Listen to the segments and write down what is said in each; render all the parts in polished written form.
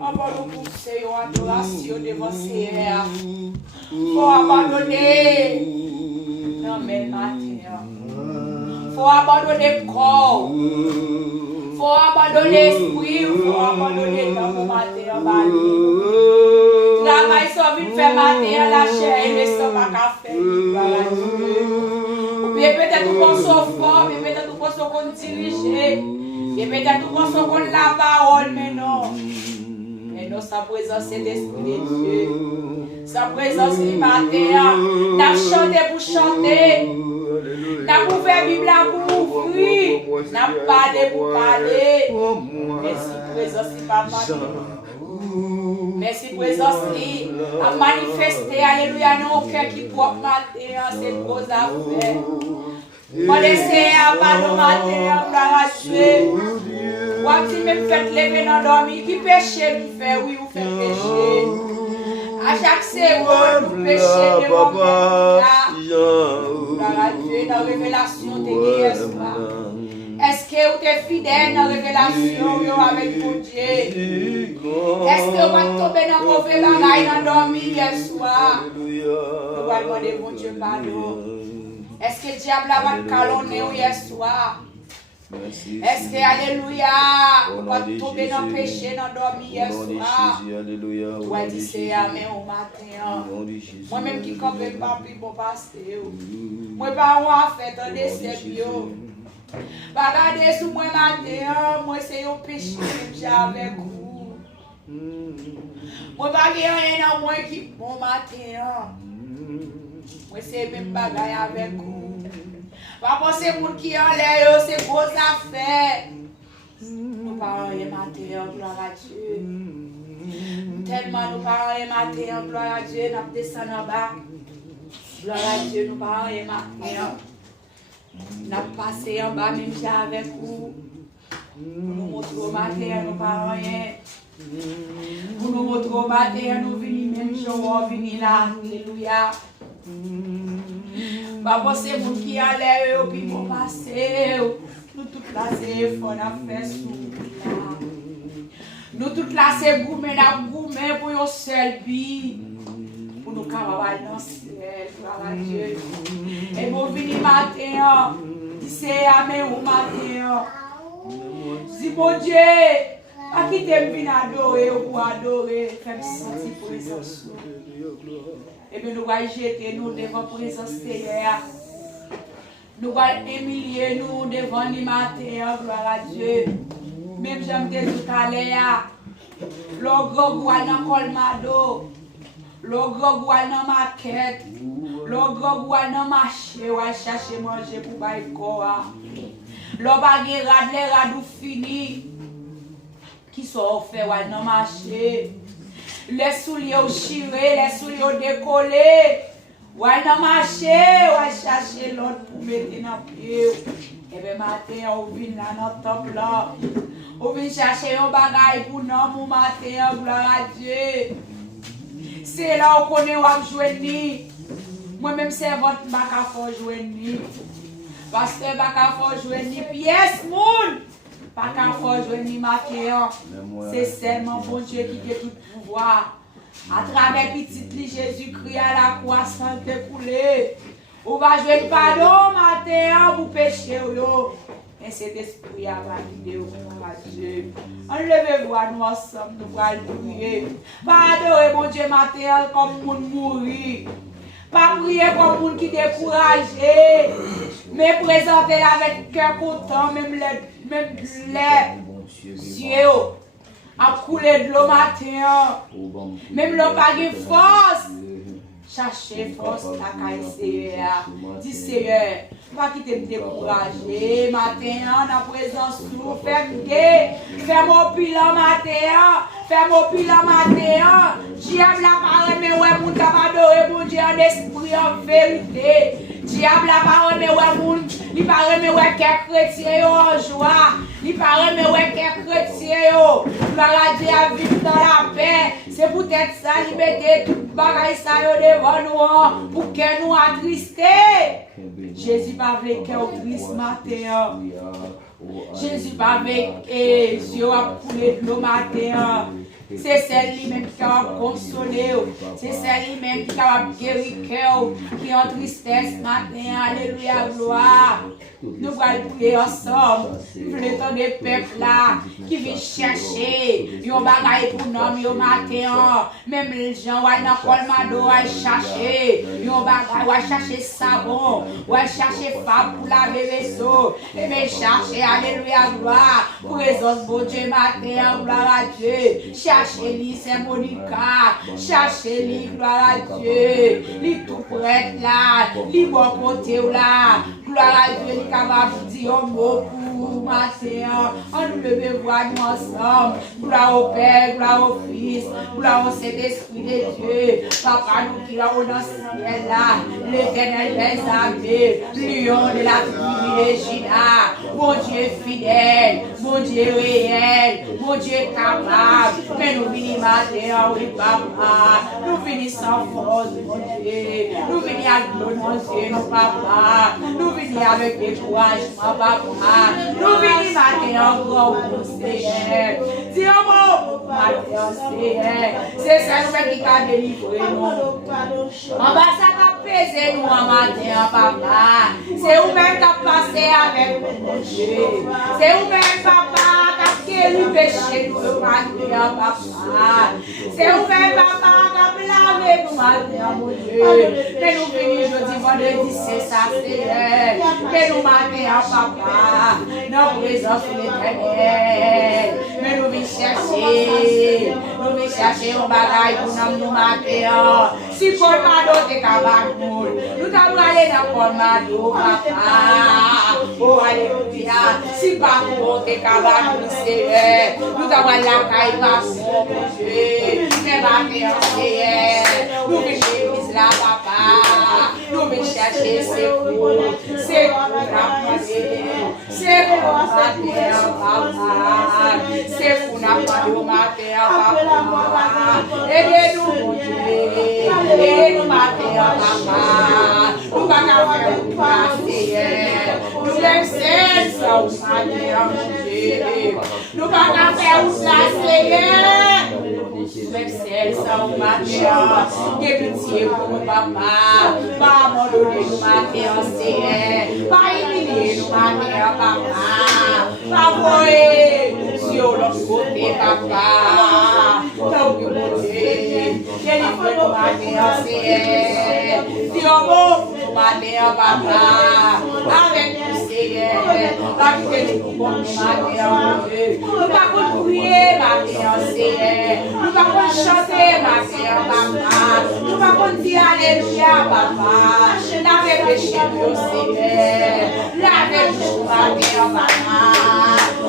Abandonner pour Seigneur, adoration devant Seigneur. Faut abandonner. Non, mais matin. Faut abandonner le corps. Faut abandonner l'esprit. Faut abandonner dans le matin. Travail sans vite faire matin, la chair et le sang pas qu'à faire. Ou bien peut-être qu'on soit fort, mais peut-être qu'on soit qu'on dirige. Et peut-être qu'on soit qu'on la parole, mais non. Mais non, sa présence est l'Esprit de Dieu. Sa présence est matin. N'a chanté pour chanter. N'a pour faire Bible pour ouvrir. N'a parlé pour parler. Mais si présence n'est pas matin. Merci présence a manifesté, alléluia, non, au cœur qui porte matin, c'est gros affaire. Moi, laissez à pas de matin, gloire à Dieu. Moi, si me faites lever dans dormir, qui péché vous fait, oui, vous faites péché. À chaque seconde, vous péchez de mon père. Gloire à Dieu, dans la révélation de Dieu. Est-ce que vous êtes fidèle dans la révélation avec mon Dieu? Est-ce que vous êtes tombé dans le mauvais bagaille dans dormir hier soir? Nous allons demander mon Dieu pardon. Est-ce que le diable va calonner hier soir? Est-ce que, alléluia, vous êtes tombé dans le péché dans dormir hier soir? Vous avez dit c'est amen au matin. Moi-même qui ne comprends pas plus pour passer. Moi, pas moi fait un décès. Regardez sur moi matin, moi c'est un péché que j'ai avec vous. Moi pas rien dans moi qui bon matin. Moi c'est même bagaille avec vous. Pas penser moun qui en l'air, c'est gros affaire. Nous parlons rien matin, gloire à Dieu. Tellement nous parlons rien matin, gloire à Dieu, nous descendons en bas. Gloire à Dieu, nous parlons rien matin. Nous avons passé en bas, même si avec vous. Nous montrons au matin, nous parlons rien. Nous montrons au matin, nous venons même si on vient là. Alléluia. Papa, c'est vous qui allez, puis pour passer. Nous toutes là, c'est fort à faire sous là. Nous toutes là, c'est gourmet pour yon seul bi. Pour nous capables dans le ciel, gloire à Dieu. Et vous venez matin, c'est amen au matin. Si mon Dieu, à qui t'aime bien adorer ou pour adorer, fais-moi sentir présence. Et bien nous allons jeter nous devant la présence Seigneur. Nous allons humilier nous devant le matin, gloire à Dieu. Même j'aime tout à l'heure, le gros goût dans colmado. Le gros goût dans maquette, le gros goût dans marché, ou chercher manger pour bailler quoi. Le bagage rad les radou fini, qui sont offerts dans marché. Les souliers au chiré, les souliers décollés. Ou dans marché, ou chercher l'autre pour mettre dans le pied. Et bien matin, on vient là dans le top là. On vient chercher un bagage pour nous matin, gloire à Dieu. C'est là où on est à jouer. Moi-même, c'est votre bac à faire jouer. Parce que bac à faire jouer, pièce, moun. Bac à faire jouer matin. C'est seulement bon Dieu qui a tout pouvoir. À travers petit Jésus-Christ à la croix sans découler. On va jouer pardon matin pour pécher. Et cet esprit a validé au nom de Dieu. Enlevez-vous à nous ensemble, nous allons prier. Pas adorer mon Dieu matin comme pour mourir. Pas prier comme pour qui découragé. Mais présenter avec cœur content, même les yeux à couler de l'eau matin. Même l'eau pas de force. Cherchez force à Seigneur. Dis Seigneur, pas qui te décourager. Matin, dans la présence, nous fais mon bilan matin. Fais mon bilan matin. Diable a parlé, mais ouais, mon tabac mon Dieu en esprit, en vérité. Diable a parlé, mais ouais, mon. Il parle, mais ouais, quel chrétien en joie. Il parle, mais ouais, quel chrétien. Gloire à Dieu à vivre dans la paix. C'est peut-être ça, liberté, tout bagaille ça devant nous, pour que nous attristés. Jésus m'a voulu qu'au Christ matin. Jésus pas avec Dieu a coulé de l'eau matin. C'est celle-là qui a consolé. C'est celle-là qui a guéri le cœur, qui est en tristesse matin. Alléluia, gloire. Nous allons prier ensemble. Pour le temps des peuples là, qui viennent chercher. Ils ont bagaille pour nous au matin. Même les gens, ils ont colmado, ils chercher. Ils ont bagaille, ils chercher savon, ils chercher femme pour laver les vaisseaux. Et bien chercher, alléluia, gloire. Pour les autres, bon Dieu, matin, gloire à Dieu. Cherchez-lui, c'est Monica. Cherchez-lui, gloire à Dieu. Lui tout prête là. Lui bon côté là. Gloire à Dieu, lui capable de dire un mot pour matin. On nous lever voir nous ensemble. Gloire au Père, gloire au Fils, gloire au Saint-Esprit de Dieu. Papa, nous qui là-haut dans ce ciel là. L'éternel des armées. Lion de la tribu de Juda. Mon Dieu fidèle, mon Dieu réel, mon Dieu capable. Mais nous venons matin, oui, papa. Nous venons sans force, mon Dieu. Nous venons avec nos yeux, nos papa. Nous venons avec découragement, papa. Nous venons matin encore pour Seigneur. Dis un mot, matin, Seigneur. C'est ça qui t'a délivré, nous. En bas, ça t'a pesé, nous, en matin, papa. C'est vous-même qui a passé avec nous, Dieu. C'est vous-même, papa, qui a guéri le péché, nous, matin, papa. C'est vous-même, papa, qui a lavé nous, matin, mon Dieu. Mais nous venons aujourd'hui, vendredi, c'est ça, Seigneur. Mais nous, matin, papa, notre présence de l'éternel. Mais nous venons chercher un bagage pour nous, matin. Si Colmado te cabane, nous t'avons allé dans Colmado, papa. Oh, alléluia. Si pas pour te cabane, Seigneur, nous t'avons allé à la caille, mon Dieu. Mais matin, Seigneur, nous venons là, papa. Nous venons chercher ses coups. C'est pour la c'est pour matin, papa. C'est pour la matin, papa. Aidez-nous, mon Dieu. Aidez-nous, matin, papa. Nous pas faire une place, nous laissons ça au matin, Dieu. Nous pas faire une place, Seigneur. Même celle ça au matin, que pitié pour nous, papa. Pas abandonner nous matin, Seigneur. Pas humilier nous matin, papa. Pas voyer sur l'autre côté, papa. Donc, mon Dieu, délivre nous matin, Seigneur. Dis au mot pour nous matin, papa. Avec nous, Seigneur. Pas quitter nous pour nous matin, mon Dieu. Nous pas prier matin, Seigneur. Nous pas chanter matin, papa. Nous pas dire alléluia, papa. Lavez péché, Dieu, Seigneur. Lavez nous matin, papa.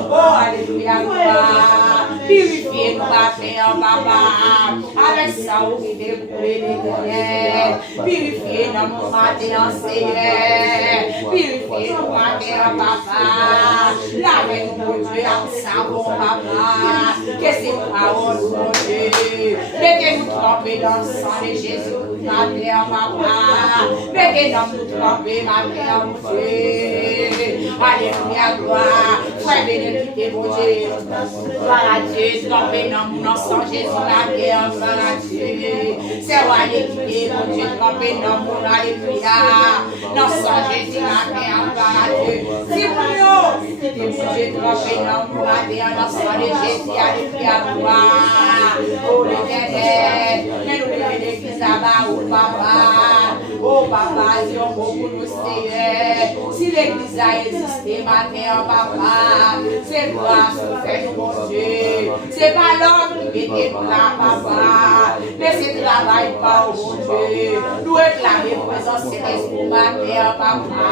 Oh, alléluia, gloire. Purifiez nous matin, papa. Avec ça, vous qui découlez l'éternel. Purifiez nous matin, Seigneur. Purifiez nous matin, papa. Lavez nous, Dieu, avec savon, papa. Que ces paroles, mon Dieu. Mettez-nous tremper dans le sang de Jésus, matin, papa. Mettez-nous tremper, matin, mon Dieu. Alléluia, gloire. Frère bénédicté, mon Dieu. Gloire à Dieu, tremper dans mon sang, Jésus, matin, gloire à Dieu. C'est roi d'équité, mon Dieu, tremper dans mon alléluia. Dans sang, Jésus, matin, gloire à Dieu. Si vous c'est mon Dieu, tremper dans mon matin, dans sang de Jésus, alléluia, gloire. Oh, l'éternel, mais nous devons l'église là-bas, oh, papa. Oh, papa, si on peut pour nous, Seigneur. Si l'église a existé, matin, papa, c'est toi qui fais nous, mon Dieu. C'est pas l'homme qui met nous là, papa. Mais c'est travail pas, oh, mon Dieu. Nous réclamer présence céleste pour matin, papa.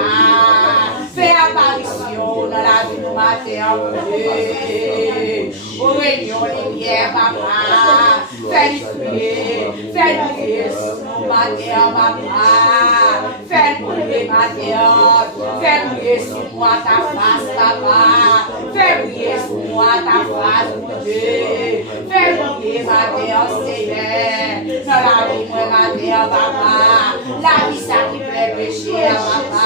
Fais apparition dans la vie du matin, mon Dieu. Aux réunions, lumière, papa. Fais-nous prier sur nous, matin, papa. Fais-nous prier, matin. Fais prier sur moi ta face, papa. Fais prier sur moi ta face, mon Dieu. Fais prier, matin, Seigneur. Dans la vie, moi, matin, papa. La vie, ça qui plaît péché, papa.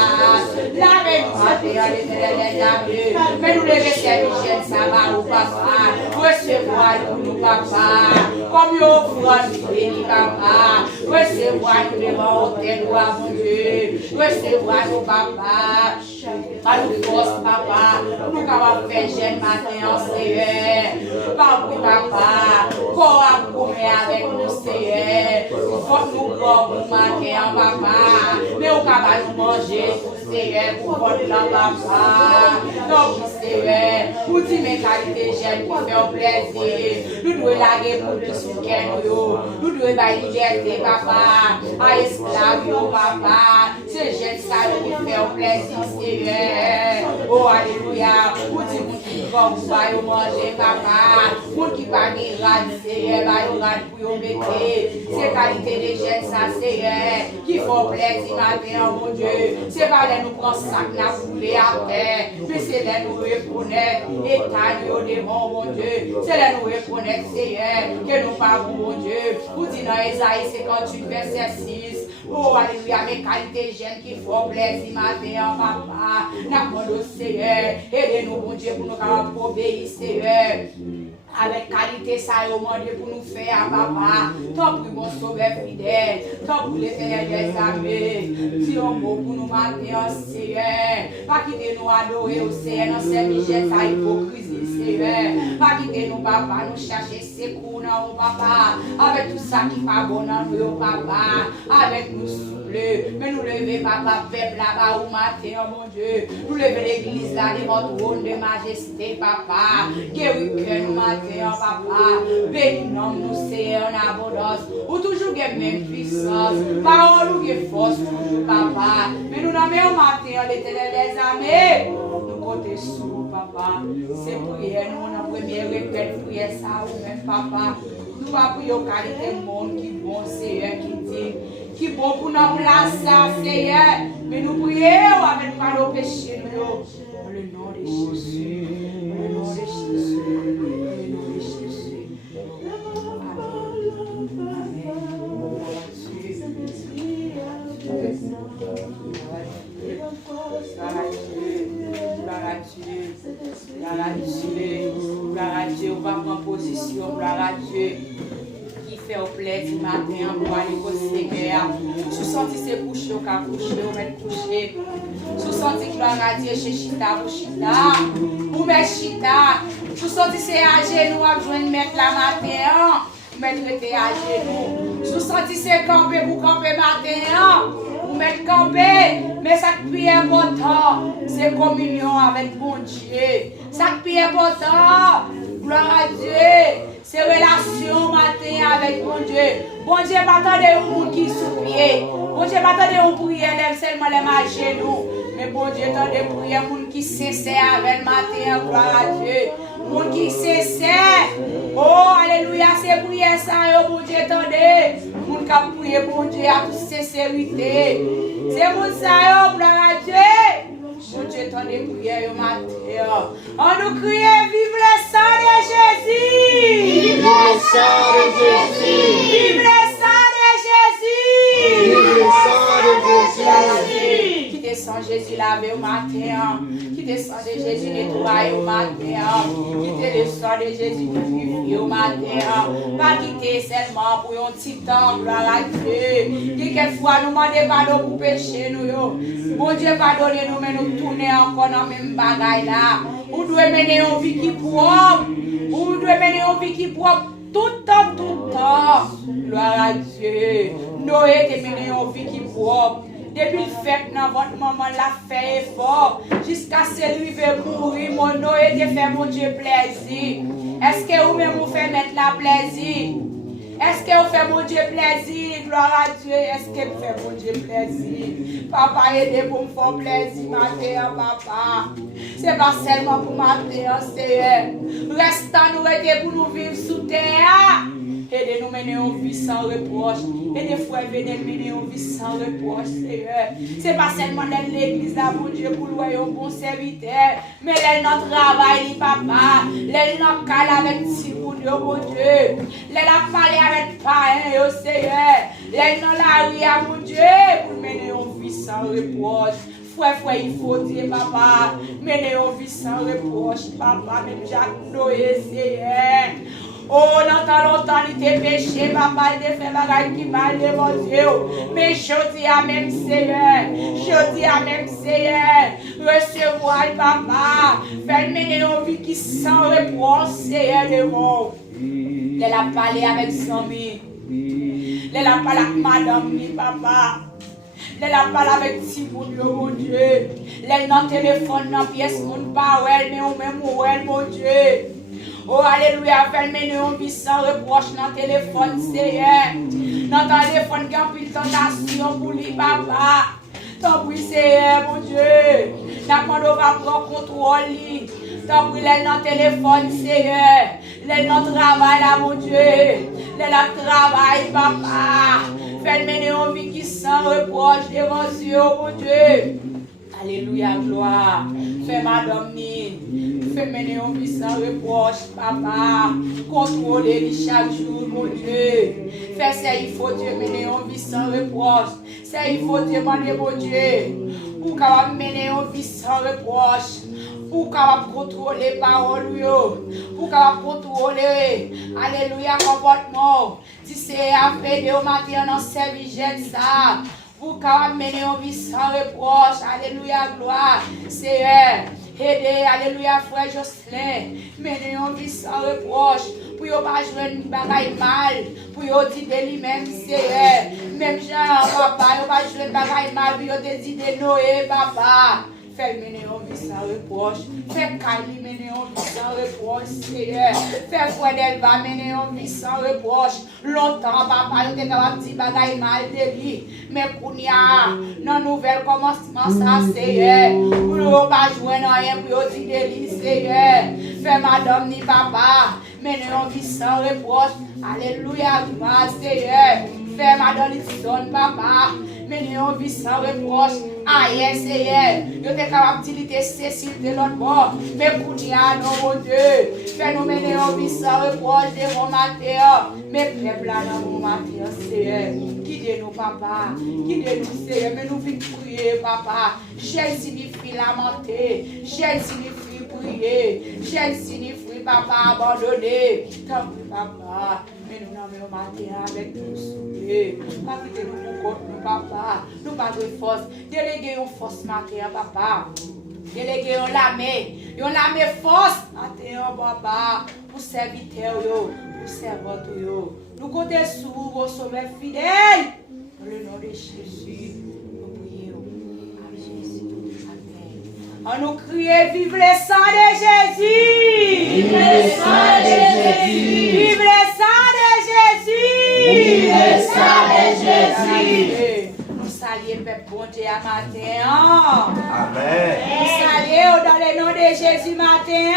La vie, matin, les amis. Mais nous lever ces visions, ça va, papa. Recevoir nous, papa. Comme nous offrons, béni, papa. Recevoir nous devant l'autel, mon Dieu. Recevoir nous, papa. Par nous force, papa. Nous capables de faire jeune matin en Seigneur. Par vous, papa. Corps à comer avec nous, Seigneur. Faut nous corps pour matin, papa. Mais on capable de manger pour Seigneur, pour votre papa. Donc, Seigneur, pour dire mes qualités jeunes, pour faire plaisir. Nous devons laguer pour plus nous. Nous devons avoir liberté, papa. À esclave, papa. C'est jeune ça qui fait plaisir, Seigneur. Oh, alléluia. Pour dire mon qui va vous manger, papa. Pour qui va gagner, Seigneur, va pour mettre. C'est qualité des jeunes, ça, Seigneur, qui font plaisir, matin, mon Dieu. C'est pas là nous prendre sac, la foulée à terre. Mais c'est là nous reconnaître, état nous devant, mon Dieu. C'est là nous reconnaître, Seigneur, que nous parlons, mon Dieu. Vous dites dans Esaïe 58, verset 6. Oh, alléluia, mes qualités jeunes qui font plaisir, matin, papa. N'importe Seigneur, aidez-nous, mon Dieu, pour nous capables d'obéir, Seigneur. Avec qualité, ça au monde pour nous faire, papa. Tant pour mon sauveur fidèle, tant pour l'éternel des armées. Si on mot pour nous maintenir, Seigneur. Pas quitter nous adorer au Seigneur, dans cette vigette, sa hypocrisie, Seigneur. Pas quitter nous, papa, nous chercher secours dans nous, papa. Avec tout ça qui pas bon dans nous, papa. Avec nous souffler. Mais nous lever, papa, peuple là-bas au matin, mon Dieu. Nous lever l'église là devant le trône de majesté, papa. Guéris que nous matin. Papa, bénis nous, Seigneur, en abondance, ou toujours la même puissance, parole ou la force, toujours, papa. Mais nous nommons au matin l'éternel des armées, nous comptons sur papa. C'est prière, nous, on a première répète, prière ça, ou même, papa. Nous va prier aux qualités du monde qui bon, Seigneur, qui bon pour nous placer, Seigneur. Mais nous prions avec nous nos péchés, nous, dans le nom de Jésus, dans le nom de Jésus. Gloire à Dieu, on va prendre position, gloire à Dieu, qui fait au plaisir matin, pour aller au Seigneur. Sous senti c'est coucher, on va coucher, on va coucher. Sous senti gloire à Dieu, chez Chita, pour mettre Chita. Sous senti c'est à genoux, à joindre mettre la matin, mettre à genoux. Sous senti c'est camper pour camper matin. Pour mettre camper, mais ça qui est important, c'est communion avec mon Dieu. Ça qui est important, gloire à Dieu, c'est relation matin avec mon Dieu. Bon Dieu, pas attendre un monde qui sous pied. Bon Dieu, pas attendre un prière seulement les mains à genoux. Mais bon Dieu, attendez prière un monde qui sincère avec le matin, gloire à Dieu. Monde qui sincère. Oh, alléluia, c'est prière ça, bon Dieu, attendez. Moun qui prier bon Dieu à toute sincérité. C'est mon ça, gloire à Dieu. Mon Dieu, attendez prière au matin. On nous crie, vive le sang de Jésus. Vive le sang de Jésus. Vive le sang de Jésus. Vive le sang de Jésus. Qui descend Jésus lavé au matin. Qui descend de Jésus nettoyé au matin. Qui descend de Jésus purifié au matin. Pas quitter seulement pour un petit temps, gloire à Dieu. Qui quelquefois nous demande pardon pour pécher nous. Bon Dieu pardonnez-nous, mais nous tourner encore dans le même bagaille là. Vous devez mener une vie qui propre. Vous devez mener une vie qui propre tout le temps, tout le temps. Gloire à Dieu. Noé te mené une vie qui propre. Depuis le fait dans votre maman l'a fait effort. Jusqu'à celui qui veut mourir, mon Noé te fait mon Dieu plaisir. Est-ce que vous-même vous faites mettre la plaisir? Est-ce que vous faites mon Dieu plaisir? Gloire à Dieu. Est-ce que vous faites mon Dieu plaisir? Papa, aidez pour me faire plaisir, matin, papa. C'est pas seulement pour matin, Seigneur. Restant nous aider pour nous vivre sous terre. Aidez-nous mener une vie sans reproche. Et des fois, venez mener une vie sans reproche, Seigneur. C'est pas seulement dans l'église, là, mon Dieu, pour louer un bon serviteur. Mais là, notre travail, papa. Là, notre calme avec si mon Dieu, mon Dieu. Là, la parler avec parents, Seigneur. Là, dans la rue, mon Dieu, pour mener une vie sans reproche. Frère, il faut dire, papa, mener une vie sans reproche, papa, même Jacques Noé, Seigneur. Oh, dans tant longtemps, il t'a péché, papa, il t'a fait bagaille qui mal devant Dieu. Mais je dis à même Seigneur, je dis à même Seigneur, recevoir, papa, faire mener une vie qui sans reproche, Seigneur, devant. Elle a parlé avec son ami. Elle a parlé avec madame, papa. Elle a parlé avec si mon Dieu, mon Dieu. Elle a téléphone dans la pièce, mon pas elle, mais ou même ou elle, mon Dieu. Oh, alléluia, fais mener une vie sans reproche dans le téléphone, Seigneur. Dans le téléphone, il y a une tentation pour lui, papa. Tant pis, Seigneur, mon Dieu. N'a pas de va prendre contrôle. Tant pis, elle dans le téléphone, Seigneur. Elle dans le travail, là, mon Dieu. Elle dans le travail, papa. Fais mener une vie qui sans reproche devant Dieu, mon Dieu. Alléluia, gloire. Fais madame Nine. Fais mener une vie sans reproche, papa. Contrôlez chaque jour, mon Dieu. Fais ça, il faut Dieu mener une vie sans reproche. Ça, il faut demander, mon Dieu. Pour qu'on mener une vie sans reproche. Pour qu'on contrôler les paroles, pour qu'on contrôler, alléluia, comportement. Si c'est à faire de matin dans service jeune ça. Pour qu'on mener une vie sans reproche, alléluia, gloire, Seigneur. Aidez, alléluia, frère Jocelyn, mener une vie sans reproche, pour ne pas jouer une bagaille mal, pour dire de lui-même, Seigneur. Même Jean, papa, ne pas jouer une bagaille mal, pour dire de Noé, papa. Fais mener une vie sans reproche. Fais Kylie mener une vie sans reproche, Seigneur. Fais Fredel va mener une vie sans reproche. Longtemps, papa, il était capable de dire bagaille mal de lui. Mais pour nous, dans nouvel commencement, ça, Seigneur. Pour ne pas jouer rien, pour dire de lui, Seigneur. Fais madame ni papa. Mener une vie sans reproche. Alléluia, gloire, Seigneur. Fais madame Lisson, papa. Mener une vie sans reproche. Aïe, Seigneur, je suis capable de dire Cécile de l'autre bord, mais pour nous, non, mon Dieu, fais-nous mener en vie sans reproche de mon matin, mais peuple là dans mon matin, Seigneur, guide-nous, papa, guide-nous, Seigneur, mais nous venons prier, papa, j'ai signifie lamenter, j'ai signifie prier, j'ai signifie, papa, abandonner, tant pis, papa. Mais nous n'avons pas matin avec nous souliers. Pas quitter nous pour nous, papa. Nous pas de force. Déléguer une force matin, papa. Déléguer une lame force matin, papa. Pour serviteur, pour servante. Nous comptons sur vos sauveurs fidèles. Dans le nom de Jésus, nous prions. Amen Jésus. Amen. On nous crie, vive le sang de Jésus. Vive le sang de Jésus. Vive le sang de Jésus. Vive le sang de Jésus. Nous saluons peuple bon Dieu à matin. Amen. Nous saluons dans le nom de Jésus matin.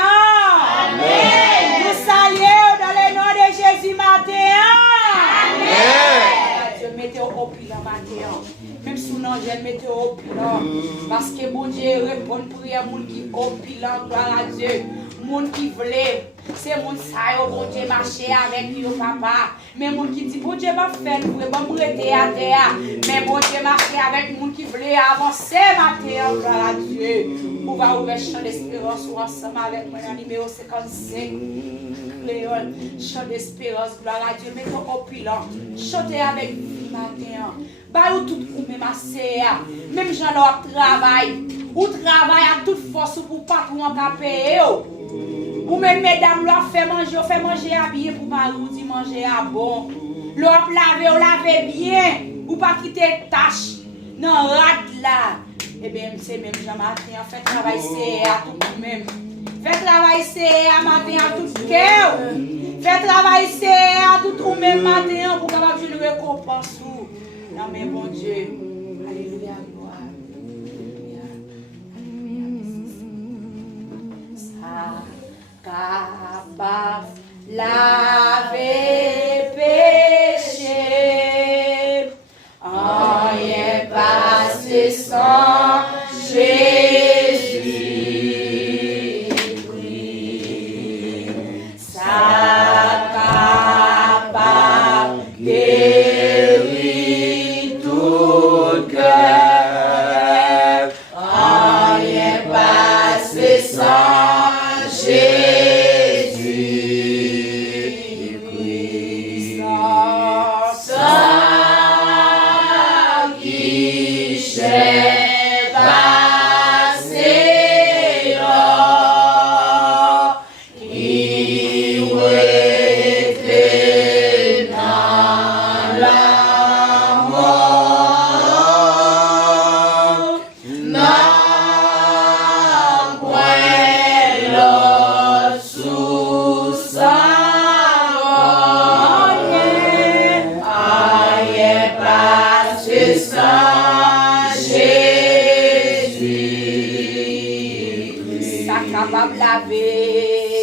Amen. Nous saluons dans le nom de Jésus matin. Amen. Dieu mettez au pilon matin. Même si nous je mettez au pilon. Parce que bon Dieu répond prière moun qui au pilon, gloire à Dieu. Moun qui voulait, c'est moun ça yo bon Dieu marcher avec yo papa. Mais moun qui dit bon Dieu va faire nous va m'arrêter à terre. Mais bon Dieu marcher avec moun qui voulait avancer matin, gloire à Dieu. On va ouvrir champ d'espérance ensemble avec moi dans le numéro 55. Léon, chant d'espérance, gloire à Dieu, mettons au pilon, chantez avec vous matin. Bah, ou tout ou même assez, même j'en ai travail, ou travail à toute force pour patron à payer. Ou même mesdames, l'on fait manger habillé pour marou, dit manger à bon. L'on laver, ou laver bien, ou pas quitter tâche, non, rate là. Eh bien, c'est même Jean-Martin, fait travail c'est à tout même. Fais travail c'est à matin à tout cœur. Fais travail c'est à tout même matin pour capable de récompense. Non mais bon Dieu. Alléluia, gloire. Alléluia. Alléluia. Ça capable laver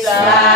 Changer.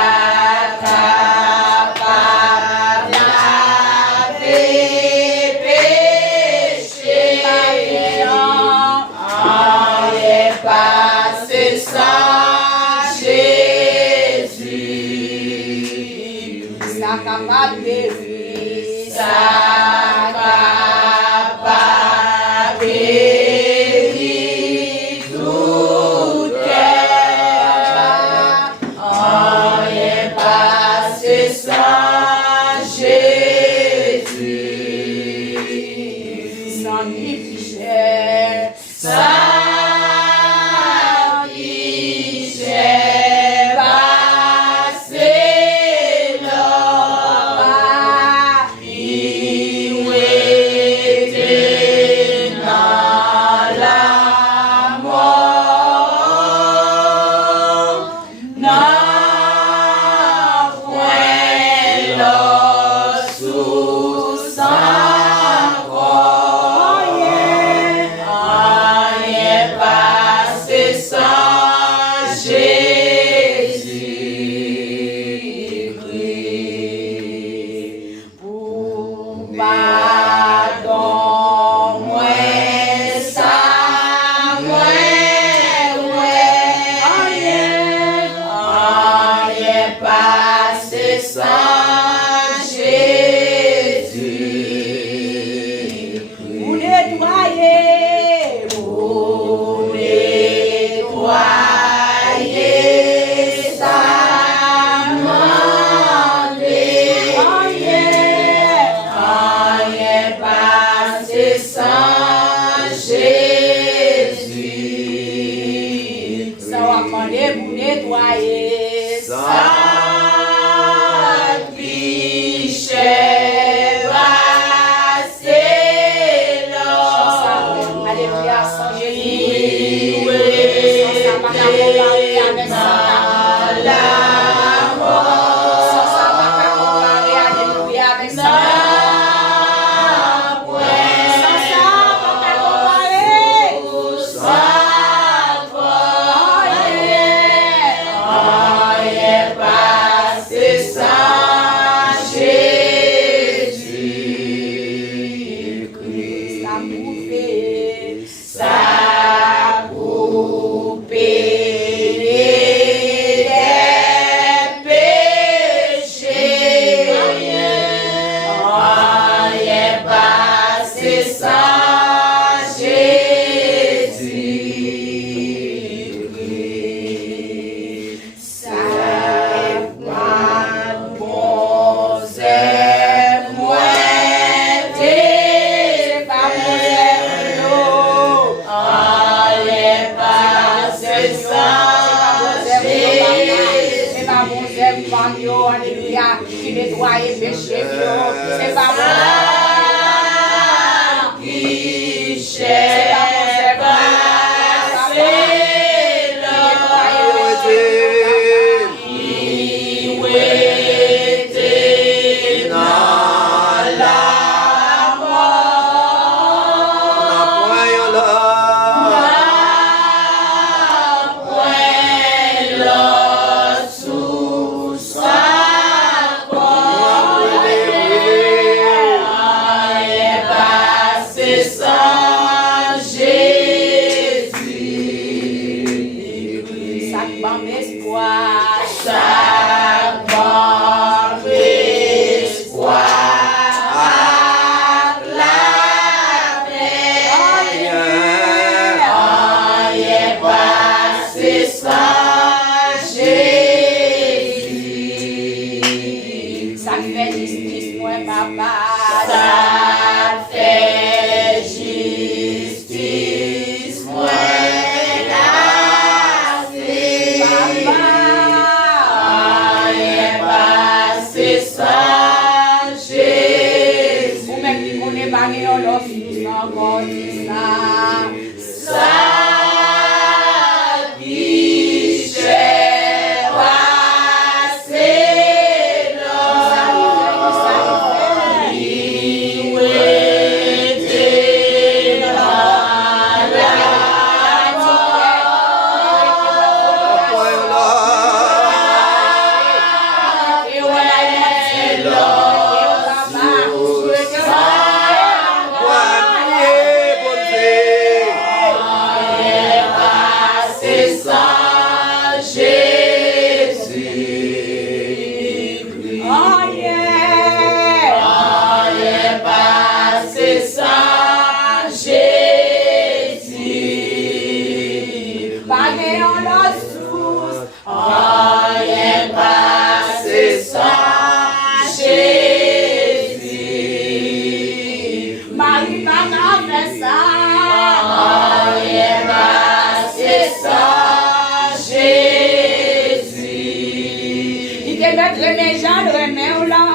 te mettre mes gens, remets là.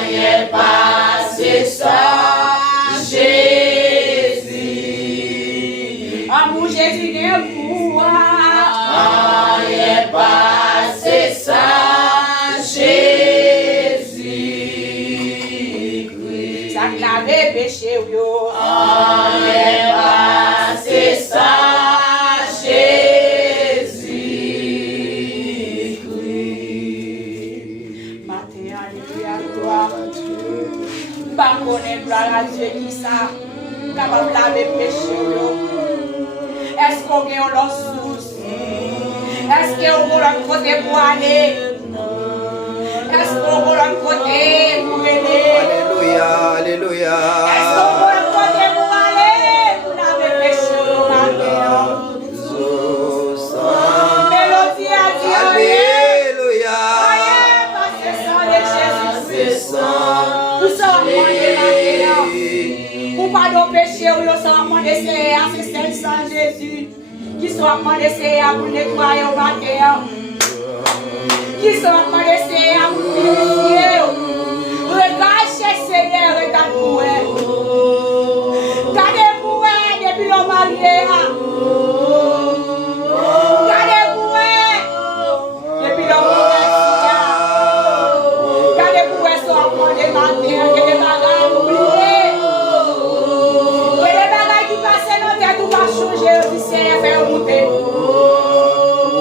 Rien passé sans Jésus. Amour Jésus n'est pouvoir. Rien passé sans Jésus. Ça clave péché yo. Rien passé sans Jésus. Matin, alléluia, gloire. Pas connaître gloire à Dieu qui ça. Capable de laver péché yo. Est-ce qu'on gagne leur source? Est-ce qu'on a l'autre côté pour aller? Est-ce qu'on a l'autre côté pour aider? Alléluia, alléluia. Est-ce qu'on a l'autre côté pour aller? Pour laver péché yo, ma mère. Mélodie a dit Alléluia. parce que sans de Jésus. Nous sommes demandés ma mère. Pour pardon péché, nous sommes demandés c'est sans Jésus. Qui sont demandés pour nettoyer au matin. Qui sont demandés pour purifier. Regarde chez Seigneur, regarde pour elle. Regardez pour elle depuis le marié. Regardez pour elle depuis le marié. Regardez pour elle sont demandés matin. Que les bagages oubliés. Que les bagages qui passent dans tête, tout va changer. Du Seigneur fait monter.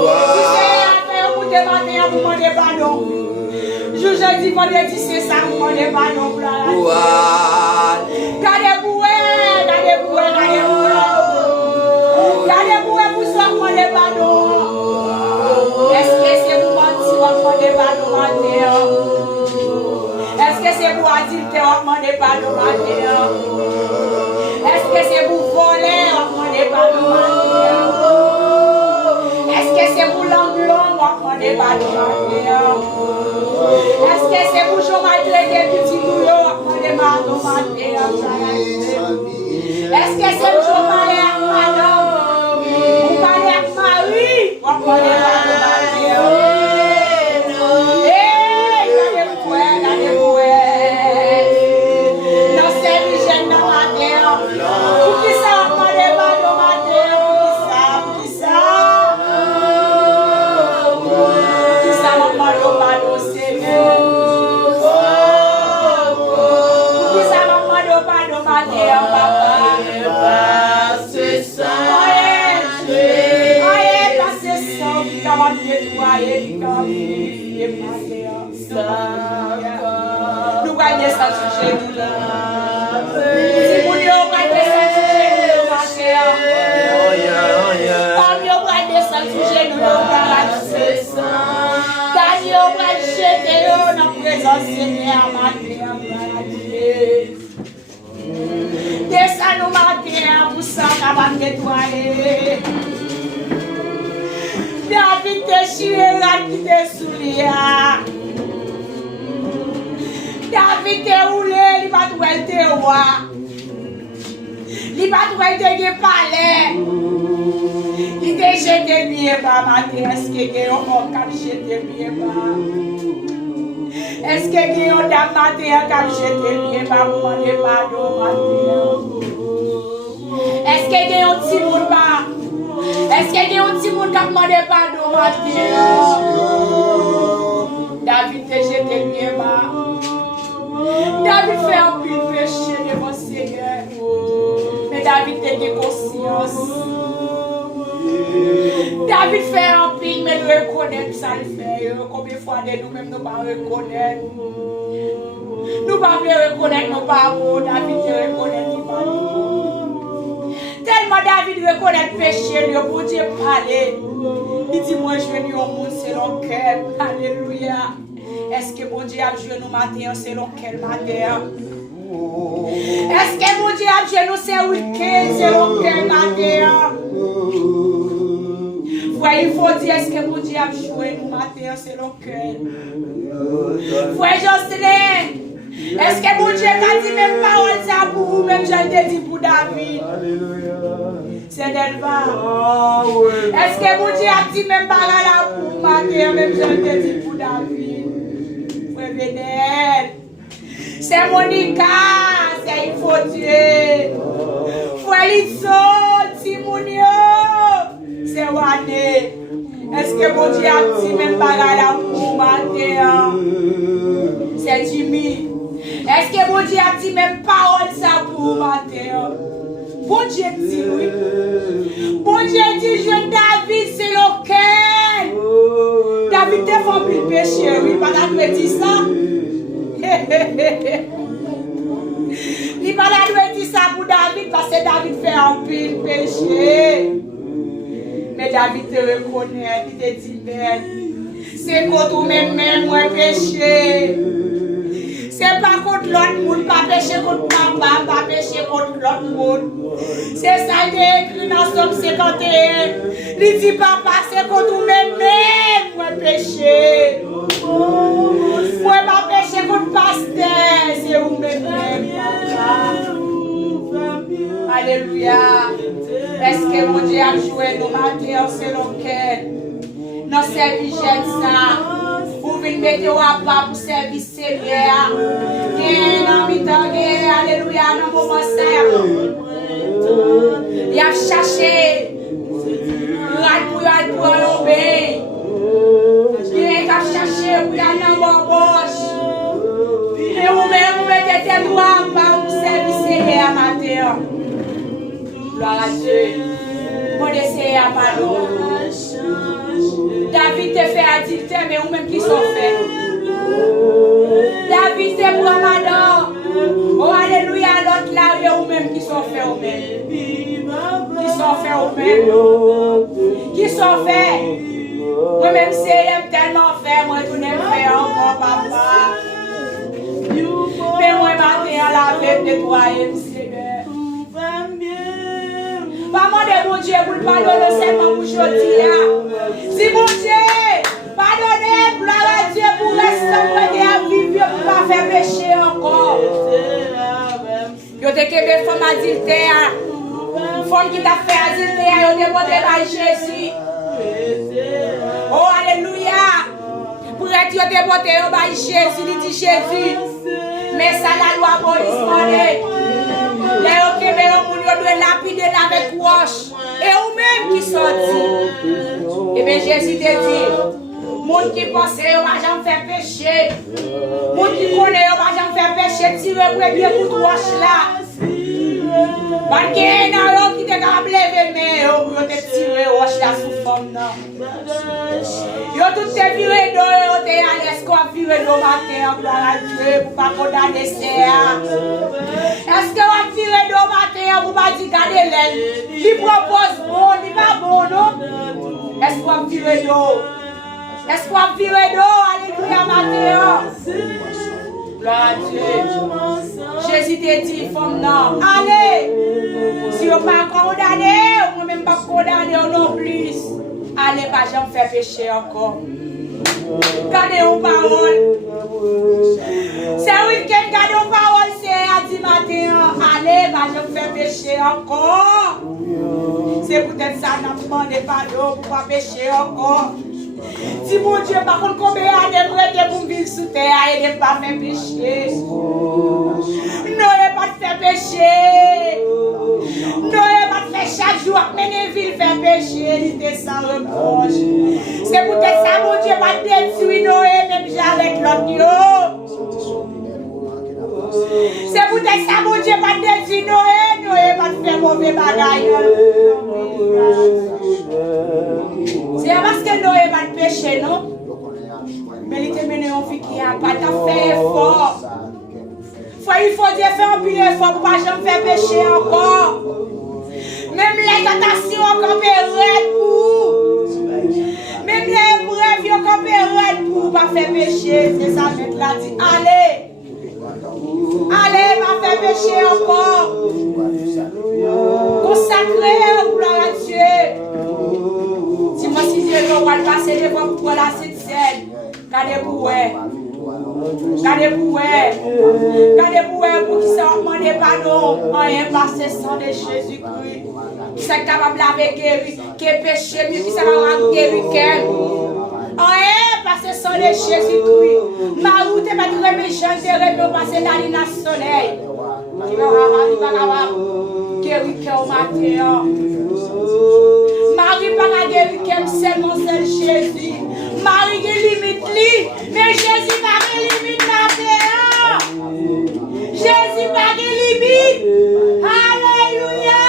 Du Seigneur fait monter matin pour demander pardon. Jeudi, vendredi, c'est ça, pour demander pardon. Gardez pour elle, gardez pour elle, gardez pour elle. Gardez pour elle pour ça, demander pardon. Est-ce que c'est pour mentir, demander pardon matin? Est-ce que c'est pour adultère, demander pardon matin? Est-ce que c'est pour voler, demander pardon matin? Est-ce que c'est pour l'anglon, demander pardon matin? Est-ce que c'est pour chômage traité petit boulot, demander pardon matin? Est-ce que c'est pour chômage avec madame? Ou parler avec Marie, demander pardon matin? Nous gagnons ça sur Jésus. Si vous voulez, on gagne ça sur Jésus, ma chère. Comme on gagne ça sur Jésus, on gagne ça. Gagnez, on gagne jeter dans la présence du Seigneur, ma chère. Descends-nous, ma chère, pour ça, on va nettoyer. David te chiré qui te soulié. David te roulé, il va trouver te roi. Il va trouver te palais. Il te jeté bien bas matin. Est-ce que tu as jeté bien bas? Est-ce que tu as dame matin qui jeté bien bas pour demander pardon matin? Est-ce que tu as un petit monde bas? Est-ce qu'il y a un petit monde qui a demandé pardon matin? David te jeté bien bas. David fait un pile péché devant Seigneur. Mais David te dit conscience. David fait un pile, mais nous reconnaître ça le fait. Combien de fois nous-mêmes nous ne pas reconnaître? Nous ne pas reconnaître nos parents. David te reconnaît il va nous. Tellement David reconnaît le péché, le bon Dieu parler. Il dit, moi je viens au monde selon quel. Alléluia. Est-ce que bon Dieu a joué nous matin selon quel matin? Est-ce que bon Dieu a joué nous ce week-end selon quel matin? Frère, il faut dire, est-ce que mon Dieu a joué nous matin selon quel? Frère Jocelyn, est-ce que mon Dieu a dit même parole ça pour vous, même je l'ai dit pour David? C'est Delva. Est-ce que mon Dieu a dit même pas là pour mater, même je te dis pour David? Frère Benel. C'est Monica, c'est il faut Dieu. Frère Litso, Timonio, c'est Wane. Est-ce que mon Dieu a dit même pas là pour mater? C'est Jimmy. Est-ce que mon Dieu a dit même parole ça pour mater? Bon Dieu dit oui. Bon Dieu dit, jeune David, c'est lequel? David te fait plus péché, oui, pas d'avoir dit ça. Il va la dire ça pour David parce que David fait un pile péché. Mais David te reconnaît, il te dit, mais c'est contre même moi péché. C'est pas contre l'autre monde, pas péché contre papa, pas péché contre l'autre monde. C'est ça qui est écrit dans Somme 51. Il dit, papa, c'est contre même moi péché. Moi pas péché contre pasteur, c'est vous-même, papa. Alléluia. Est-ce que mon Dieu a joué nos matins selon quel? Dans service jeune ça. Vous venez mettre à part pour service Seigneur. Alléluia, dans mon moment ça. Il a cherché. Pour l'obéir. Il a cherché pour aller dans mon poche. Et vous mettez tes doigts par pour service Seigneur matin. Gloire à Dieu. Mon Seigneur à Malo. David te fait adultère, mais ou même qui sont faits. David te prend madame. Oh, alléluia, l'autre là, ou même qui sont faits, ou même. Qui sont faits, ou même. Qui sont faits. Moi-même, c'est tellement fait, moi, tout n'est fait encore, papa. Mais moi, matin, la veille, nettoyer, Seigneur. Maman de mon Dieu, vous le pardonnez seulement pour aujourd'hui. Si mon Dieu, pardonnez, gloire à Dieu pour rester à vivre, pour ne pas faire péché encore. Yo te kebe femme adultère, femme qui t'a fait adultère, yo te montré par Jésus. Oh, alléluia. Pour être yo te montré par Jésus, il dit Jésus. Mais ça la loi Moïse demandé. Les okebe yo moun yo doit lapider avec roche. Et ou même qui sorti. Et bien Jésus te dit, monde qui pense yo va jamais faire péché. Monde qui connaît yo va jamais faire péché, tirer premier coup de roche là. Parce que nan yo qui te capable lever mais yo te tirer roche là sous forme non. Yo tout te viré do yo te aller escroc viré do matin gloire à Dieu pour pas condamner ça. Est-ce que on viré do matin pour pas dire garder l'aile. Il propose bon, il pas bon non. Est-ce qu'on viré do? Est-ce qu'on viré do? Alléluia matin. Gloire à Dieu. Jésus te dit, femme non, allez. Si on pas condamné, on même pas condamné non plus. Allez, pas jamais faire péché encore. Gardez vos paroles. C'est week-end, gardez vos paroles, c'est à 10 matin. Allez, pas jamais faire péché encore. C'est peut-être ça, n'a pas demandé pardon pour pas pécher encore. Si mon Dieu, par contre, combien d'années pour me vivre sous terre et ne pas faire péché. Non, ne pas faire péché. Non, ne pas faire chaque jour, mener ville faire péché, il était sans reproche. C'est peut-être ça, mon Dieu, pas détruire Noé, même j'arrête l'autre. C'est peut-être ça, mon Dieu, pas détruire Noé, Noé, pas faire mauvais bagaille. C'est parce que Noé va te pécher, non? Mais il te mène en vie qui a pas fait effort. Il faut dire faire un peu d'effort pour ne pas jamais faire pécher encore. Même les tentations qu'on peut pour. Même les épreuves qu'on peut pour ne pas faire pécher. C'est ça, je te l'ai dit. Allez. Allez, va faire pécher encore. Consacrez, gloire à Dieu. Dis-moi si Dieu va passer devant pour la cette scène. Gardez pour Gardez pour pour qui s'en demande pardon. En un passé sang de Jésus-Christ. qui sont capables de guérir, qui est péché, qui sont capables de guérir. Parce que sans les Jésus-Christ, ma route est pas très méchante, c'est remis passer la ligne au soleil. Qui va avoir guérir au matin. Marie pas guérir seulement seul Jésus. Marie qui limite lui, mais Jésus pas limite matin. Jésus pas limite. Alléluia.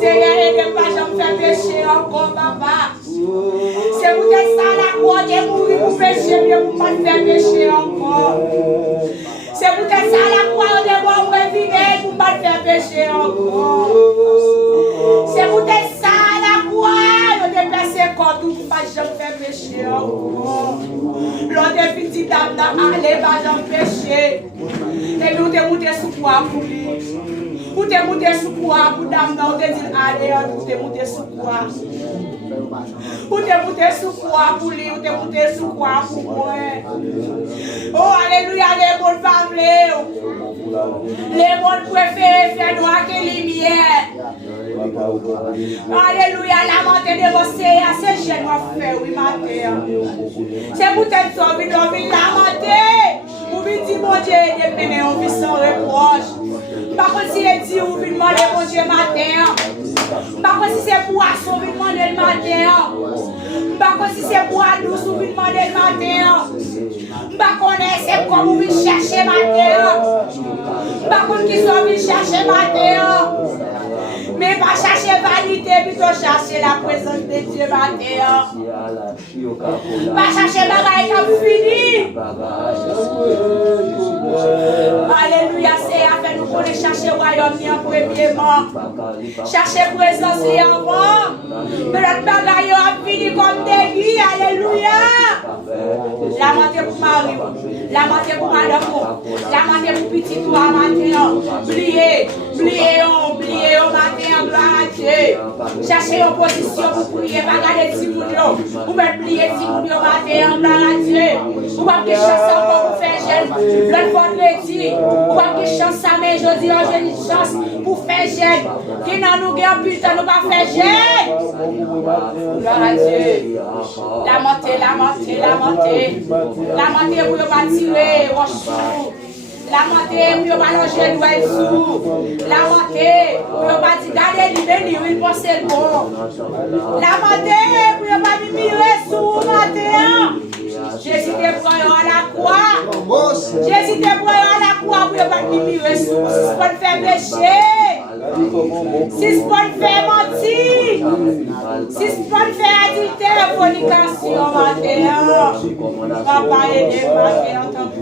Seigneur, aide-moi pas jamais faire pécher encore, papa. C'est pour ça la croix de mourir pour pécher, mais pour pas faire pécher encore. C'est pour ça la croix de mourir pour pas faire pécher encore. C'est pour ça la croix de passer comme tout pour pas jamais faire pécher encore. L'autre petit dame allez pas jamais pécher. Et nous te monter sous quoi pour lui. Pour te monter sous quoi pour dame on te dit allez pour te monter sous quoi. Pour te monter sous quoi pour lui, pour te monter sous quoi pour moi. Oh, alléluia, les bons parlent. Les bons préférés faire noir que lumière. Alléluia, la montée de vos séances, c'est jeune à faire, oui, matin. C'est pour te sauver, la montée. Pour me dire, mon Dieu, de mener en vie sans reproche. Par contre, si il dit, vous venez demander, mon Dieu, matin. Par contre, si c'est poisson, vous demandez le matin. Par contre, si c'est bois douce, vous demandez le matin. Par contre, c'est comme vous venez chercher matin. Par contre, qui sont venus chercher matin. Mais pas chercher vanité, plutôt chercher la présence de Dieu matin. Pas chercher bagaille comme fini. Alléluia, c'est afin nous connaître chercher le royaume en premièrement. Chercher présence avant. Mais notre bagaille a fini comme début. Alléluia. La montée pour Marie. La montée pour madame. La montée pour petit toi matin. Pliez au matin, gloire à Dieu. Cherchez une position pour prier, pas garder Timounio. Vous me pliez Timounio matin, gloire à Dieu. Vous avez chance encore pour faire jeune. L'autre fois, je dit, vous avez chance à mais je dis, j'ai une chance pour faire jeune. Qui n'a nous gagne plus de nous pas faire jeune. Gloire à Dieu. La montée pour ne pas tirer, la montée, pour ne pas loger le sous. La montée, pour ne pas dire, gardez l'idée, il pense le bon. La montée, pour ne pas mirer sous matin. Jésus te prend à la croix. Jésus te prend à la croix pour ne pas mirer sous. Si ce qu'on fait pécher. Si ce qu'on fait mentir. Si ce qu'on fait adultère, fornication matin. Papa aide matin en tant que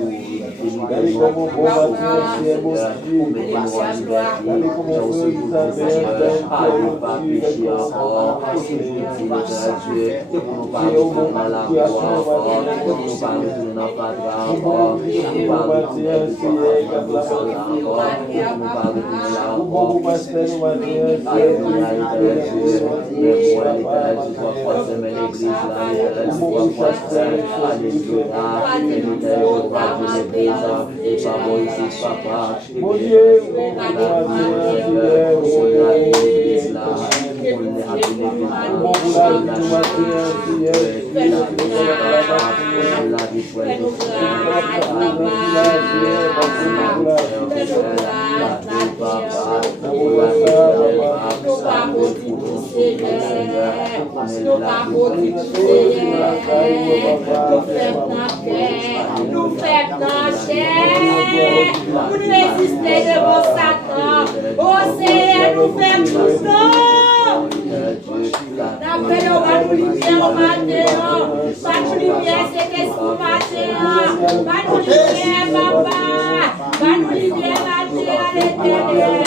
Mon Dieu, nous faites vous ne résistez devant Satan. Oh Seigneur, nous faisons tout ça. D'après nous, va nous libérer au matin. Va nous libérer cet esprit matin. Va nous libérer, papa. Va nous libérer matin à l'éternel.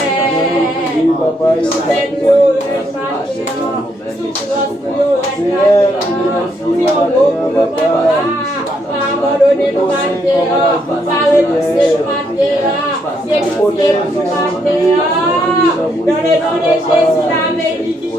Pardon pardonnez-nous matin, pardonnez-nous matin, guérissez-nous matin, dans le nom de Jésus, la bénédiction.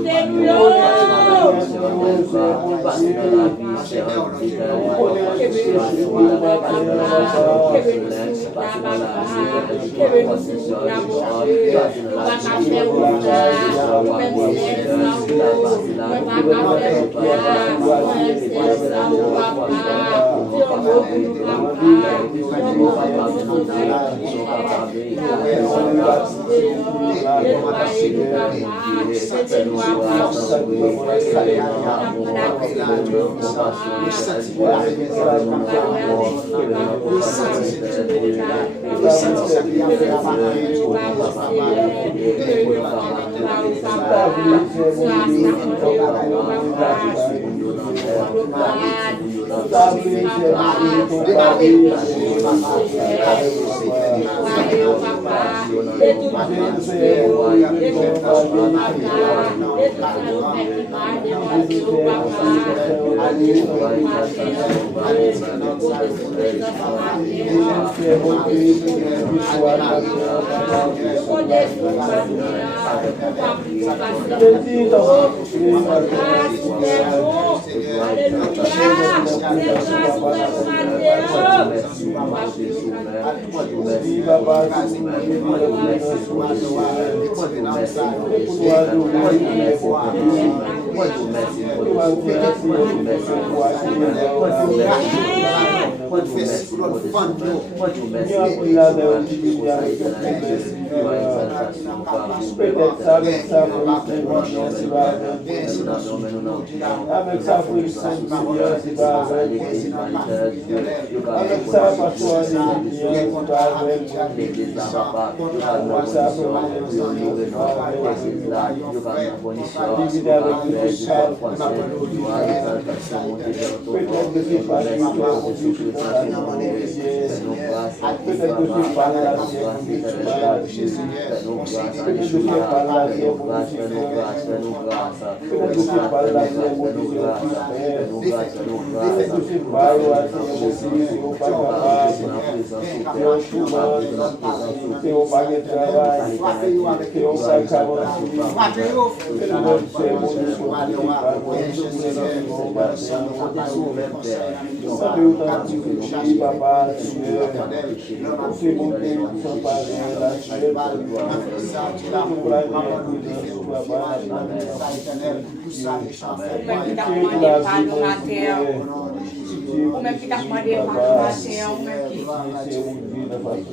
Ou même qui t'a demandé pardon matin,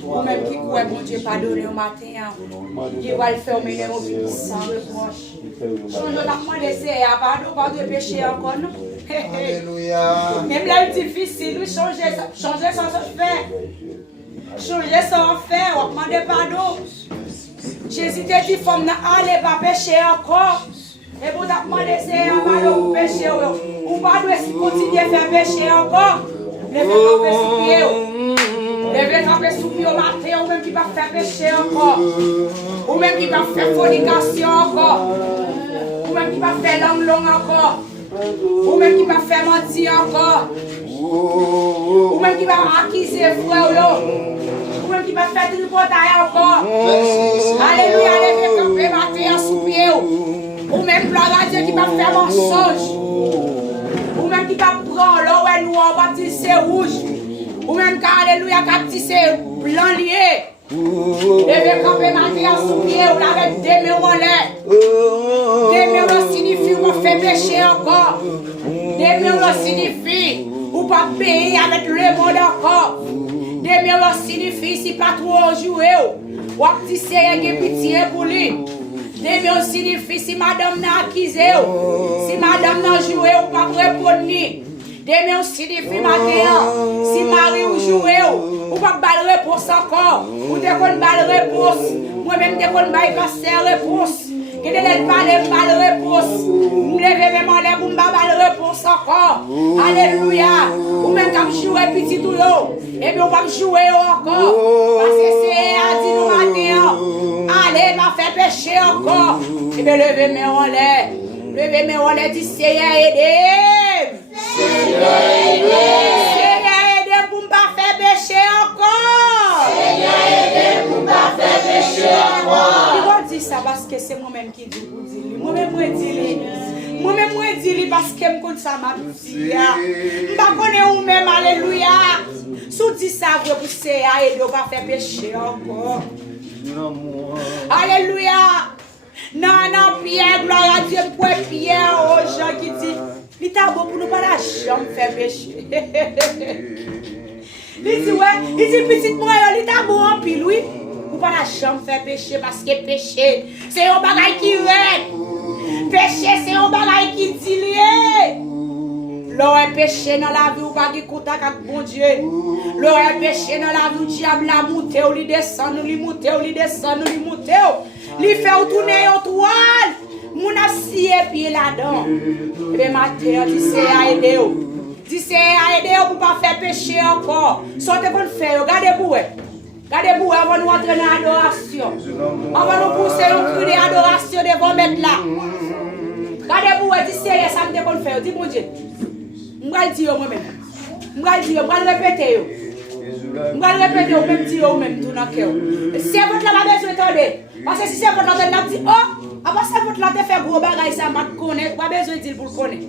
ou même qui croit bon Dieu pardonner au matin, qui va le faire mener au but sans reproche. Change t'a demandé c'est pardon de péché encore non. Alléluia. Même là c'est difficile, changer sans faire. Changer sans faire, on demande pardon. Jésus t'a dit faut aller pas pécher encore. Et vous avez demandé c'est pardon pour pécher ou pas doit continuer à faire pécher encore. Levez camper sous pied au matin ou même qui va faire pécher encore. Ou même qui va faire fornication encore. Ou même qui va faire langue longue encore. Ou même qui va faire mentir encore. Ou même qui va accuser frère. Ou même qui va faire du portail encore. Alléluia, levez camper matin sous pied. Ou même gloire à Dieu qui va faire mensonge. Ou même qui va prendre l'eau et nous on va tisser rouge. Ou même car alléluia qui tisser blanc lié. Levez camper matin sous pied ou avec des mains en l'air. Des mains signifie qu'on fait pécher encore. Des mains signifie ou pas payer avec le monde encore. Des mains signifie si pas trop jouer. Ou tisser et pitié pour lui. Demi signifie si madame n'a accusé, si madame n'a joué ou pas répondre. Demi signifie matin, si mari ou joué ou pas balle réponse encore, ou te kon balle réponse, moi-même te kon balle passer réponse. Que de l'elle parle balle réponse, nous lever même en l'air pour balle réponse encore. Alléluia. Ou même comme jouer petit tout l'eau, et bien on va jouer encore, parce que c'est à dire nous matin. Allez, va faire pécher encore. Et bien, levez mes en l'air. Levez mes en l'air, dit Seigneur, aidez. Seigneur, aidez pour que c'est moi-même qui dis pour dire. Moi-même, moi dis parce que je compte ça m'a dit. Je ne connais pas même, alléluia. Si tu dis ça, vous pousser et ne pas faire péché encore. Alléluia. Non, Pierre, gloire à Dieu, pour Pierre, aux gens qui disent, il t'a beau pour nous pas la chambre faire péché. Il dit, ouais, il dit, petite moi, il t'a beau en pile, oui. Pour pas la chambre faire péché, parce que péché, c'est un bagage qui règle. Péché, c'est un bagage qui dit lié. L'aurait péché dans la vie, ou pas de contact avec bon Dieu. L'aurait péché dans la vie, le diable a monté, ou lui descend, ou lui monté, ou lui descend, ou lui monté. Lui fait tourner en toile. Mon assis et pied là-dedans. Et bien, matin, dit c'est à aider. Dit c'est à aider pour ne pas faire péché encore. Sortez pour le faire. Regardez-vous. Regardez-vous avant de nous entrer dans l'adoration. Avant de nous pousser un cri d'adoration devant mettre là. Regardez-vous, dit c'est ça me pour le faire. Dis mon Dieu. Je vais le dire moi-même. Je vais le dire, je vais le répéter. Je vais le répéter au même dire, au même tout dans le cœur. Si votre là va besoin d'entendre. Parce que si c'est votre là, vous dites, oh, après ça, votre là, te fait gros bagaille, ça m'a connaît, vous pas besoin de dire pour le connaître.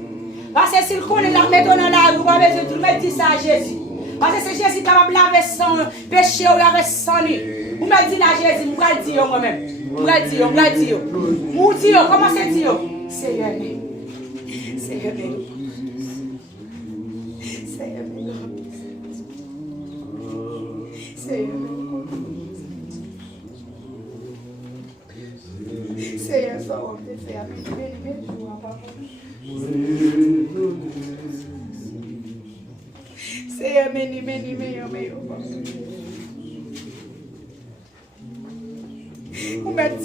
Parce que s'il connaît, la mettons dans la rue, vous pas besoin de dire, dit ça à Jésus. Parce que c'est Jésus qui va laver son péché ou avec son lit. Vous me dites à Jésus, vous allez dire moi-même. Vous allez dire, vous allez dire. Vous dites, comment c'est dire? Seigneur, Seigneur, Seigneur, sois homme de fer, Seigneur, Ou mettre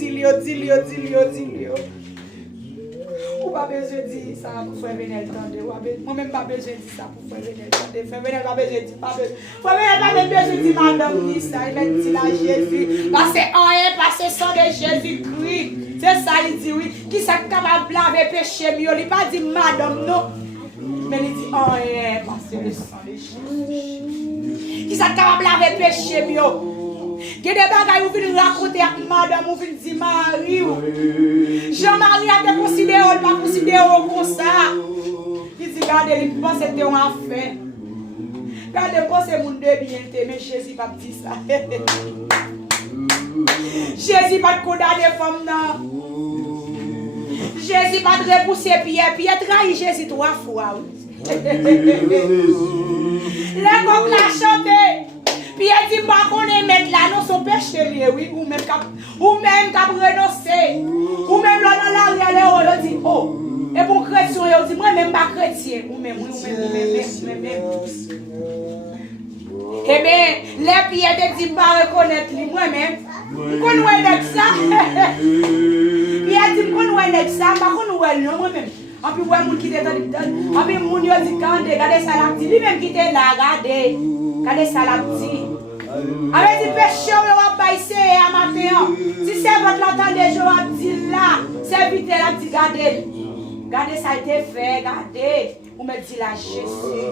dis-lui. Ou pas besoin de dire ça pour faire venir le temps. Moi-même pas besoin de dire ça pour faire venir le temps. Faire venir pas besoin de dire pas besoin. Faire venir pas besoin de dire madame dit ça. Il va dire à Jésus. Parce que rien passe sang de Jésus-Christ. C'est ça il dit oui. Qui s'est capable de laver péché mieux. Il pas dit madame non. Mais il dit rien passe le sang de Jésus. Qui s'est capable de laver péché mieux. Il y a des bagages où vous raconter avec madame, où vous dites Marie. Jean-Marie a été considéré, il pas considéré comme ça. Il dit, regardez, il pense que c'était une affaire. Regardez, pensez que mon Dieu bien, mais Jésus pas dit ça. Jésus pas condamné femme non. Jésus pas repousser Pierre. Pierre trahit Jésus 3 fois. Les coqs l'a chanté. Pierre dit, bah, qu'on est mettre là, non, son péché, oui, ou même cap renoncer, ou même là, dans l'arrière, on dit, oh, et pour chrétien, on dit, moi, même pas chrétien, ou même. Eh bien, les Pierre te dit, pas reconnaître lui, moi-même, qu'on ouais avec ça, Pierre dit, qu'on ouais avec ça, pas qu'on ouais, non, moi-même. En plus, ouais, mon qui était dans en plus, mon yo dit, regardez ça, la petite, lui-même qui était là, regardez ça, la petite. Avec du péché, on va baisser à matin. Si c'est votre l'entendez, je vais dire là, c'est vite la petite, regardez. Regardez, ça a été fait, regardez. Vous me dites là, Jésus.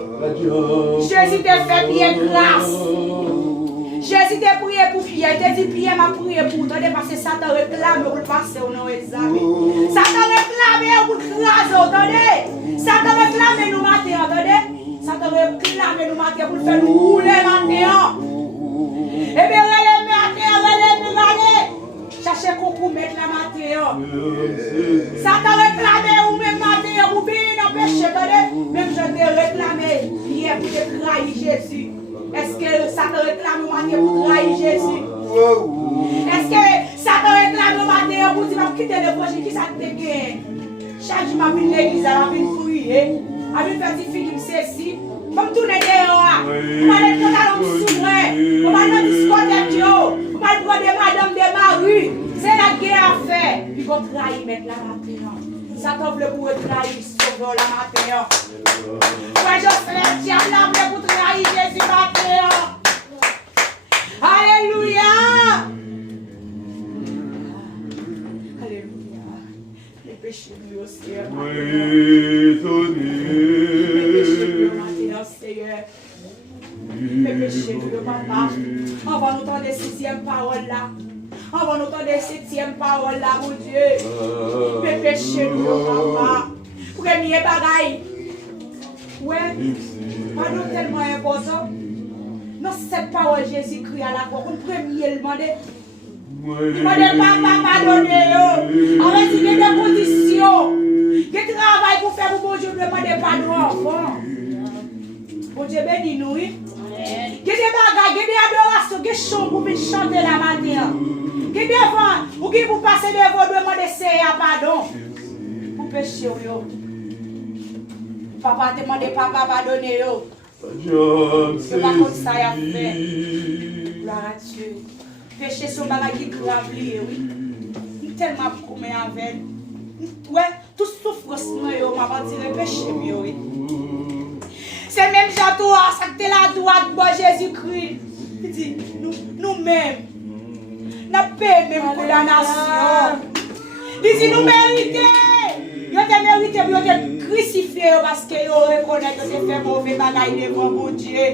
Jésus t'a fait bien grâce. Jésus t'a prié pour Pierre. Il t'a dit, Pierre m'a prié pour toi. Parce que ça t'a réclamé pour le passer au nom examen. Ça t'a réclamé pour le craser, entendez? Ça t'a réclamé nous matin, entendez? Ça t'a réclamé nous matin pour le faire nous rouler matin. Eh bien, regardez. Cherchez qu'on mettre la matière. Ça t'a réclamé ou même matière ou bien empêché, attendez. Même je t'ai réclamé hier pour te trahir Jésus. Est-ce que ça t'a réclamé ou matière pour trahir Jésus? Est-ce que ça t'a réclamé ou matière pour dire quitter le projet qui ça te gagne? Chaque jour, je viens à l'église, je viens prier. Je viens faire des Philippe ceci. Comme tout les dehors, on va aller dans la langue souveraine, on va aller dans le discothèque, on va aller prendre des madame de Marie. C'est la guerre à faire. Puis on trahit mettre la matin. Ça t'ouvre pour trahir sauver la matin. Ouais, je fais le diable pour trahir Jésus matin. Alléluia. Alléluia. Les péchés nous aussi. Oui, Seigneur. Les péchés de papa. On va nous entendre les 6e paroles là. Avant nous entendre septième parole là, mon Dieu. Mes péchés, nous, papa. Premier bagaille. Ouais. Pardon tellement important. Dans cette parole, Jésus-Christ à la croix, on premier demandait. Il m'a dit, papa, pardonnez-vous. En fait, il y a des conditions. Il y a des travail pour faire pour bon Dieu, demandez pardon enfant. Bon Dieu béni nous, oui. Il y a des bagages, il y a des adorations, il y a des chants pour chanter la matin. Il y a des vents, ou qui pour passer devant, demander pardon. Pour pécher, yo. Papa te demande, papa, pardonnez-vous. Je ne pas comme ça, il a fait. Gloire à Dieu. Péché son bagage qui grave, oui. Tellement comme avec. Ouais, tout souffrance, yo, m'a tiré péché, oui. C'est même Jean-Toi, ça que t'es la droite de Jésus-Christ. Il dit, nous-mêmes, nous payons même condamnation. Il dit, nous méritons. Nous te méritons, nous te crucifiés parce que nous reconnaissons que nous fait mauvais bagaille devant mon Dieu.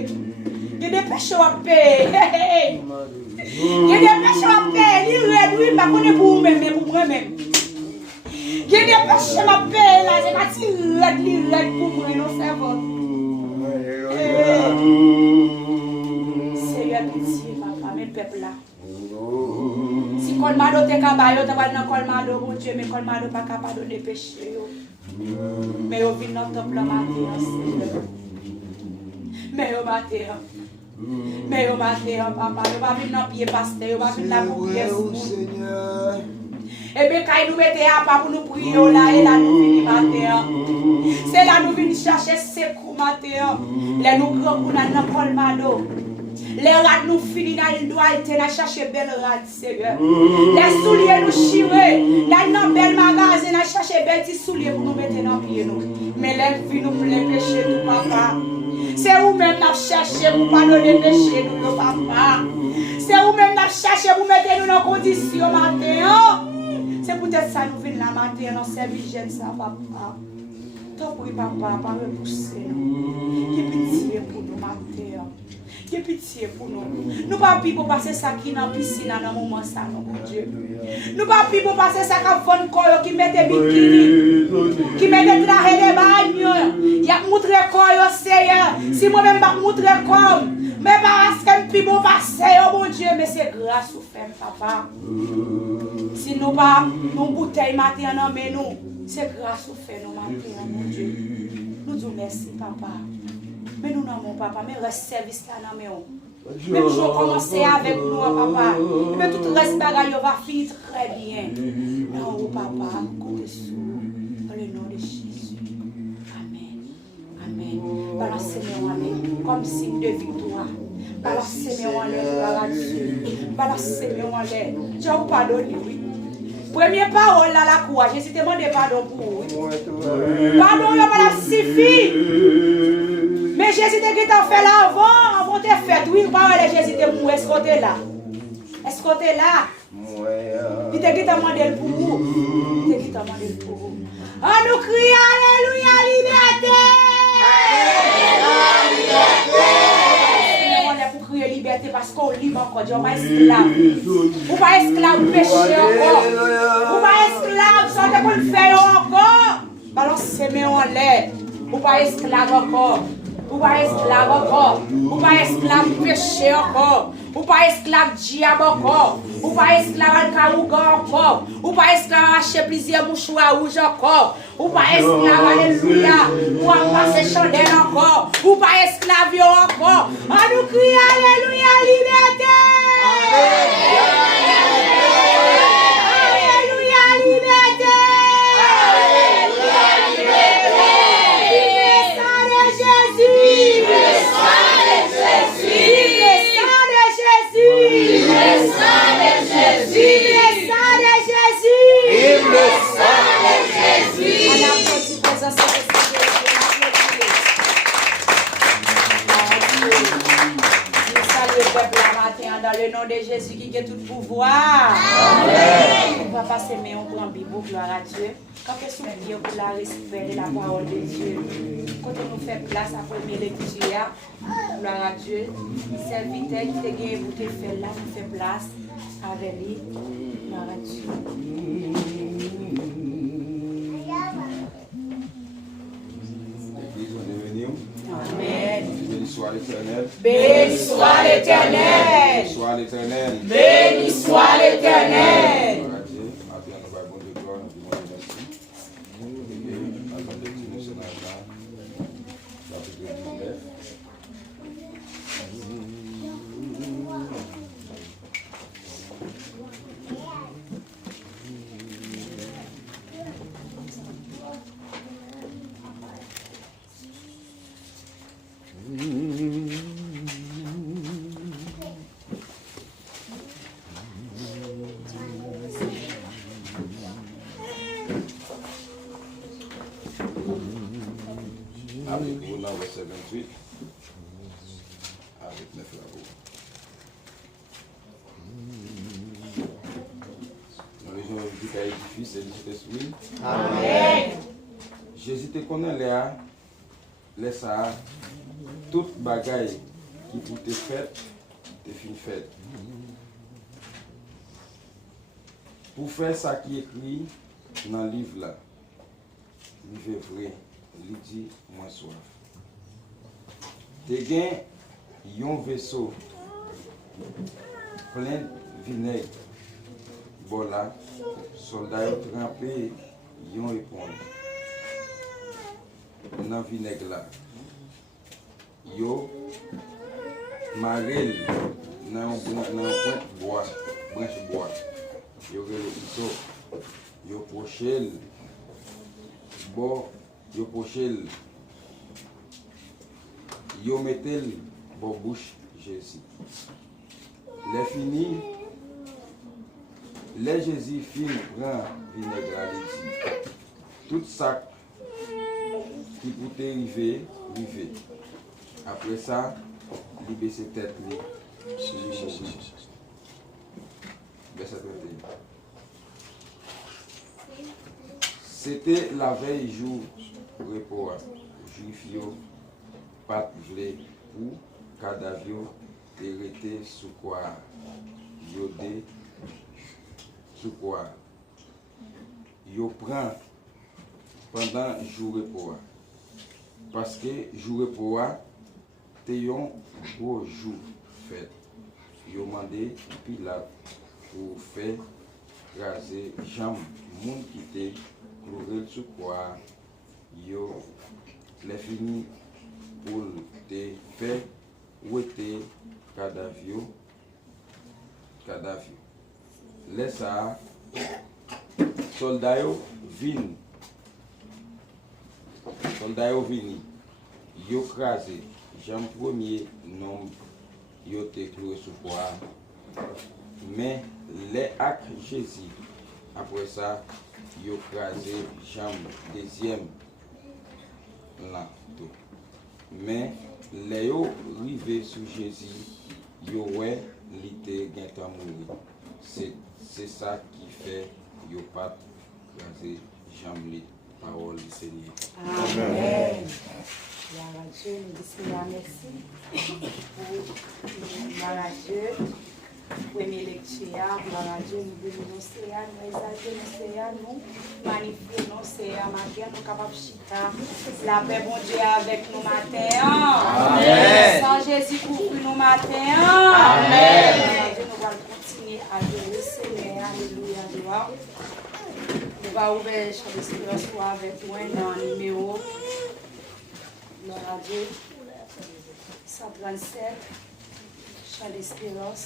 Il y a des péchés à payer. Il y a des péchés à payer. Il y a des péchés à payer pour vous-même, mais pour moi-même. Il y a des péchés à payer là, c'est pas si raide pour moi, non, c'est bon. Seigneur, pitié, papa, mes peuples là. Si Colmado te cabayo, tu vas dans Colmado, mon Dieu, mais Colmado pas capable de pécher. Mais au vin dans ton plan matin, Seigneur. Mais au matin. Mais au matin, papa, tu vas venir dans pied pasteur, tu vas venir là pour prier, Seigneur. Et bien, quand nous mettons à part pour nous prier là, et là nous venons matin. C'est là nous venons chercher secours matin. Là nous grands pour nous Colmado. Les rats nous finissent dans le doigt et nous chercher belle rats, Seigneur. Les souliers nous chirent. Là nous bel magasin, nous chercher belle petits souliers pour nous mettre dans le pied. Mais les filles nous plein péché, tout papa. C'est vous-même qui cherchez pour pardonner les péchés, nous, papa. C'est vous-même qui cherchez pour mettre nous dans les conditions matin. C'est peut-être ça nous venons la matin dans service jeune ça papa. T'en prie papa, pas repousser nous. Qu'il pitié pour nous matin. Qu'il pitié pour nous. Nous pas pi pour passer ça qui dans piscine dans moment ça non mon Dieu. Nous pas pi pour passer ça qui font corps qui mette bikini. Qui mette traje de bagne. Y a montrer corps Seigneur. Si moi même pas montrer corps, mais parce que pi pour passer oh mon Dieu, mais c'est grâce au fait papa. Si nous pas nous bouteille matin non mais nous, c'est grâce au fait nous matin mon Dieu. Nous disons merci papa. Mais nous n'avons papa, mais reste service là non mais on. Même si on commence avec nous papa, mais tout le reste bagaille va finir très bien. Non papa, comptez sur dans le nom de Jésus. Amen. Amen. Balancez-moi amen. Comme signe de victoire. Balancez-moi en l'air, gloire à Dieu. Balancez-moi en l'air. Dieu vous pardonne, oui. Première parole là, la croix, Jésus te demande pardon pour vous. Pardon, il va suffire. Mais Jésus te dit fait là avant te faire. Oui, parole Jésus te mou. Est-ce que tu es là? Est-ce que tu es là? Il te dit demande pour vous. Il te dit demande pour vous. On nous crie Alléluia, liberté. Pour crier liberté parce qu'on libre encore. Dieu pas esclave. Ou pas esclave péché encore. Ou pas esclave sans te qu'on le fait encore. Balancez mes en l'air. Ou pas esclave encore. Ou pas esclave encore. Ou pas esclave péché encore. Ou pas esclave diable encore. Ou pas esclave alcaouga encore. Ou pas esclave acheter plusieurs mouchoirs rouges encore. Ou pas esclave alléluia. Ou à passer chandelle encore. Ou pas esclave encore. On nous crie alléluia liberté. dans le nom de Jésus qui a tout pouvoir. Amen. On va passer mais on prend Bible, gloire à Dieu. Quand on sous Dieu pour la respect de la parole de Dieu. Quand on nous fait place à première lecture, gloire à Dieu. Serviteur qui te gagne pour te faire là, nous fait place avec lui. Gloire à Dieu. Amen. Béni soit l'Éternel. Béni soit l'Éternel. Béni soit l'Éternel. Béni soit l'Éternel. Gloire à Dieu. Maintenant, nous allons bon de gloire, nous demandons merci. Et avant de finir ce matin, chapitre 19. Avec vous dans verset 28, avec 9 là-haut. Dans les gens du cahier du Fils et du Saint-Esprit. Amen. Jésus te connaît Léa, laisse ça, toute bagaille qui pour te faite, te fin faite. Pour faire ça qui est écrit dans le livre là, livre vrai, il dit moins soif. Te gain un vaisseau plein de vinaigre. Bon là, soldats ont trempé une éponge. Dans le vinaigre là. Yo marel dans un branche bois. Yo rele iso. Yo pochel. Bon, yo pochel. Yo metel bon bouche Jésus. Les fini. Les Jésus fin prend vinaigre à l'étit. Tout ça qui pouvait arriver. Après ça, il baisse ses têtes. C'était la veille jour repos. Juif yo pas vle pour cadavre hérité sous quoi yodé sous quoi yo prend pendant jour repos. Parce que jour repos te yon gros jour fait. Yo mandé Pilate pour faire raser jambe moun qui te cloué sous quoi yo les fini pour te faire ouéter cadavre. Laisse ça soldat yo vin. Soldat yo vini. Yo crasé Jean premier nombre yo te cloué sous quoi. Mais les actes Jésus après ça yo crasé Jean deuxième là tout. Mais les yo rivé sous Jésus yo ouais li te gen mourir. C'est ça qui fait yo pas crasé Jean li parole du Seigneur. Amen. Gloire à Dieu, nous disons merci pour gloire à Dieu. Premier lecture, gloire à Dieu, nous bénissons Seigneur, nous exaltons Seigneur, nous magnifions Seigneur, matin, nous capables de chita. La paix, bon Dieu, avec nous matin. Amen. Sans Jésus pour nous matin. Amen. Dieu, nous allons continuer à adorer Seigneur, alléluia, gloire. Nous allons ouvrir le chant d'espérance avec moi dans le numéro, gloire à Dieu, 137, chant d'espérance.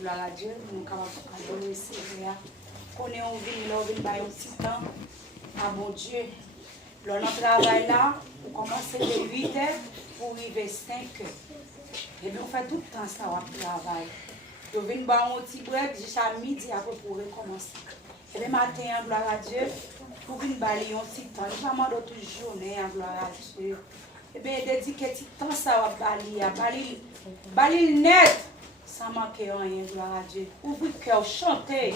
Gloire à Dieu, nous sommes capables d'adorer le Seigneur. Qu'on est en ville, là, on vient de un petit temps. Ah mon Dieu, là, on travaille là, on commence de 8 h pour arriver 5 h. Et bien, on fait tout le temps ça, on travaille. On vient de un petit break jusqu'à midi après pour recommencer. Et bien, matin, gloire à Dieu, pour venir balayer un petit temps. Nous avons toute journée, gloire à Dieu. Eh bien, il dit que tu temps ça va bali net. Sans manquer rien, gloire à Dieu. Ouvrez le cœur, chantez.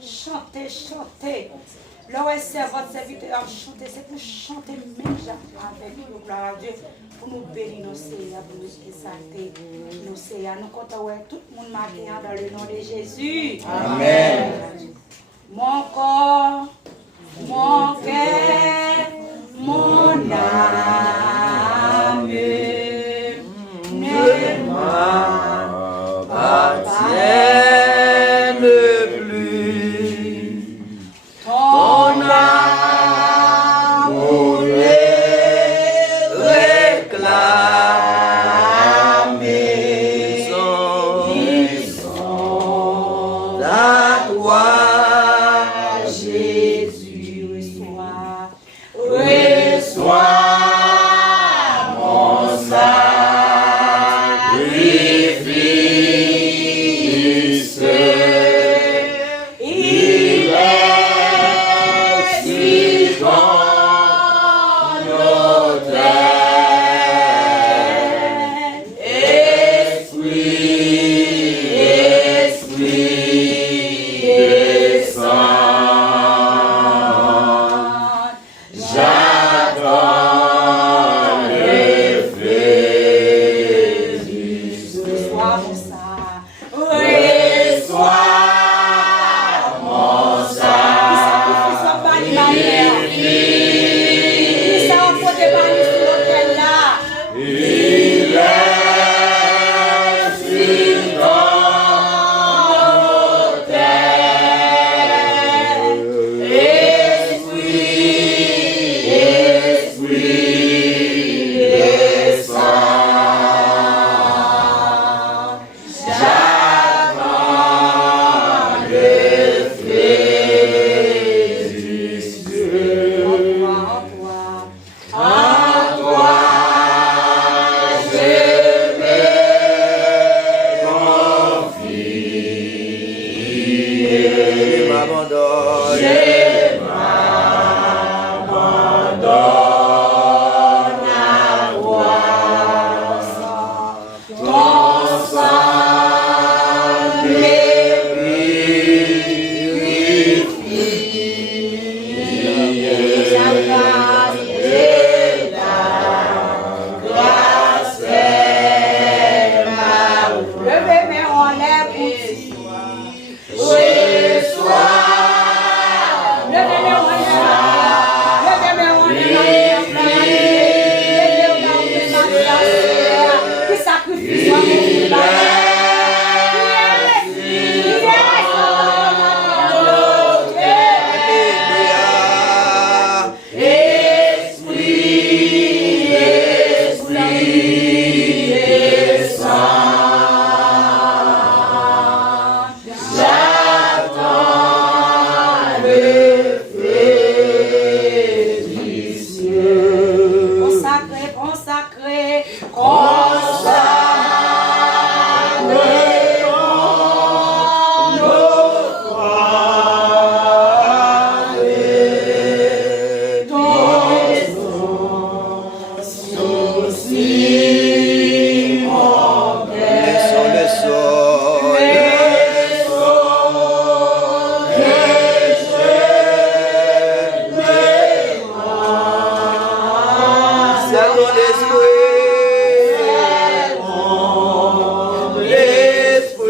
Chantez, chantez. Lorsque c'est votre serviteur chanter, c'est pour chanter même avec nous, gloire à Dieu. Pour nous bénir, nos Seigneurs, pour nous exalter, nos Seigneurs. Nous comptons tout le monde marqué dans le nom de Jésus. Amen. Mon corps, mon cœur, mon âme ne m'appartiennent plus. ton Amour réclame à toi. Jésus, reçois, Reçois mon sacrifice. Il est si ton autel. Esprit, descend. J'attends le feu du reçois mon ça. Reçois mon Sacrifice en bas, sacrifice. ça va porter par nous sur l'autel là. Il est sur ton autel. Esprit, descend. J'attends le feu du ciel. En toi, En toi, je me confie. Je m'abandonne. Je m'abandonne à toi. Ton sang me purifie. Ta grâce est la grâce est ma levez mes en l'air pour Reçois levez mes en l'air. Levez mes en l'air. Qui sacrifie soit mon consacré, consacré, Laissons le sol. C'est ton l'esprit,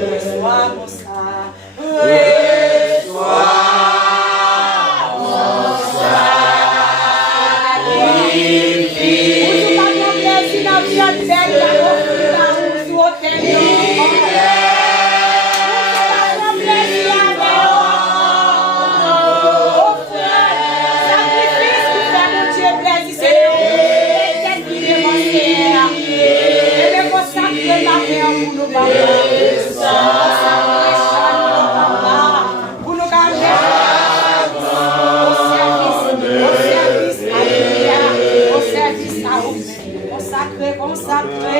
Reçois mon sang. Pour nous garder au service à vous-même. Consacré, consacré.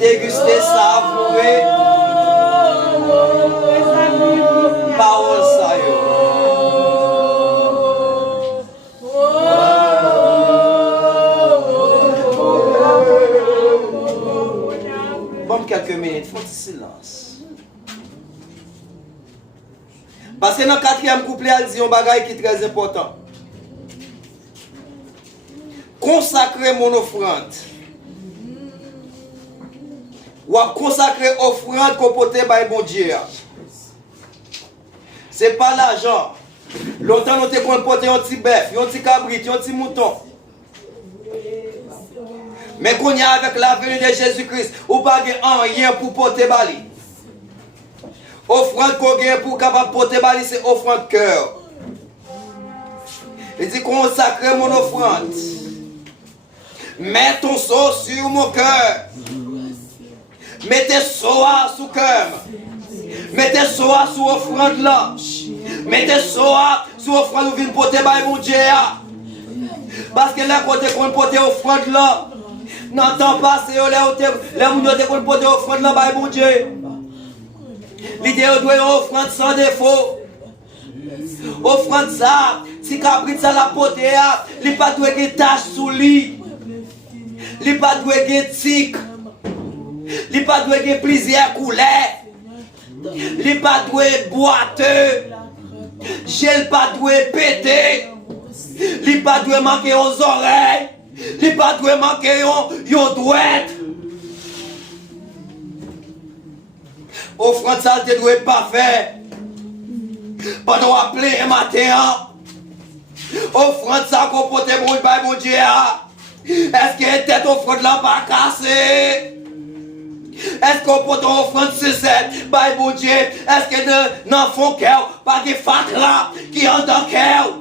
Déguster, savourer parole ça yo. Bon, quelques minutes, faut du silence. Parce que dans le quatrième couplet, elle dit un bagage qui est très important. Consacrer mon offrande. Ou à consacrer offrande qu'on porte par bon Dieu. Ce n'est pas l'argent. Longtemps, nous avons porté un petit bœuf, un petit cabrit, un petit mouton. Mais qu'on y a avec la venue de Jésus-Christ, ou pas rien pour porter bali. Offrande qu'on a pour capable porter bali, c'est offrande cœur. Il dit consacrer mon offrande. Mets ton sceau sur mon cœur. Mettez soa sous cœur. Mettez soa sous offrande là. Mettez soa sous offrande où vient porter par mon Dieu. Parce que là, côté qu'on porte offrande là, Dans le temps passé, les gens qui ont porté offrande dans le bon Dieu. L'idée doit une offrande sans défaut. Offrande ça, si caprit ça la portée, il pas doit avoir tache sous lui. Il pas doit avoir tic. Il pas doit avoir plusieurs couleurs. Il pas doit boiteux. Gel pas doit péter. Il pas doit manquer aux oreilles. Il pas doit manquer aux douettes. Offrande ça, tu dois pas faire. Pendant appeler un matin. Offrande ça qu'on porte mon Dieu. Est-ce que tête offrande là pas cassée? Est-ce qu'on porte offrande sur cette mon Dieu? Est-ce que dans fond cœur pas de fatras qui ont dans cœur?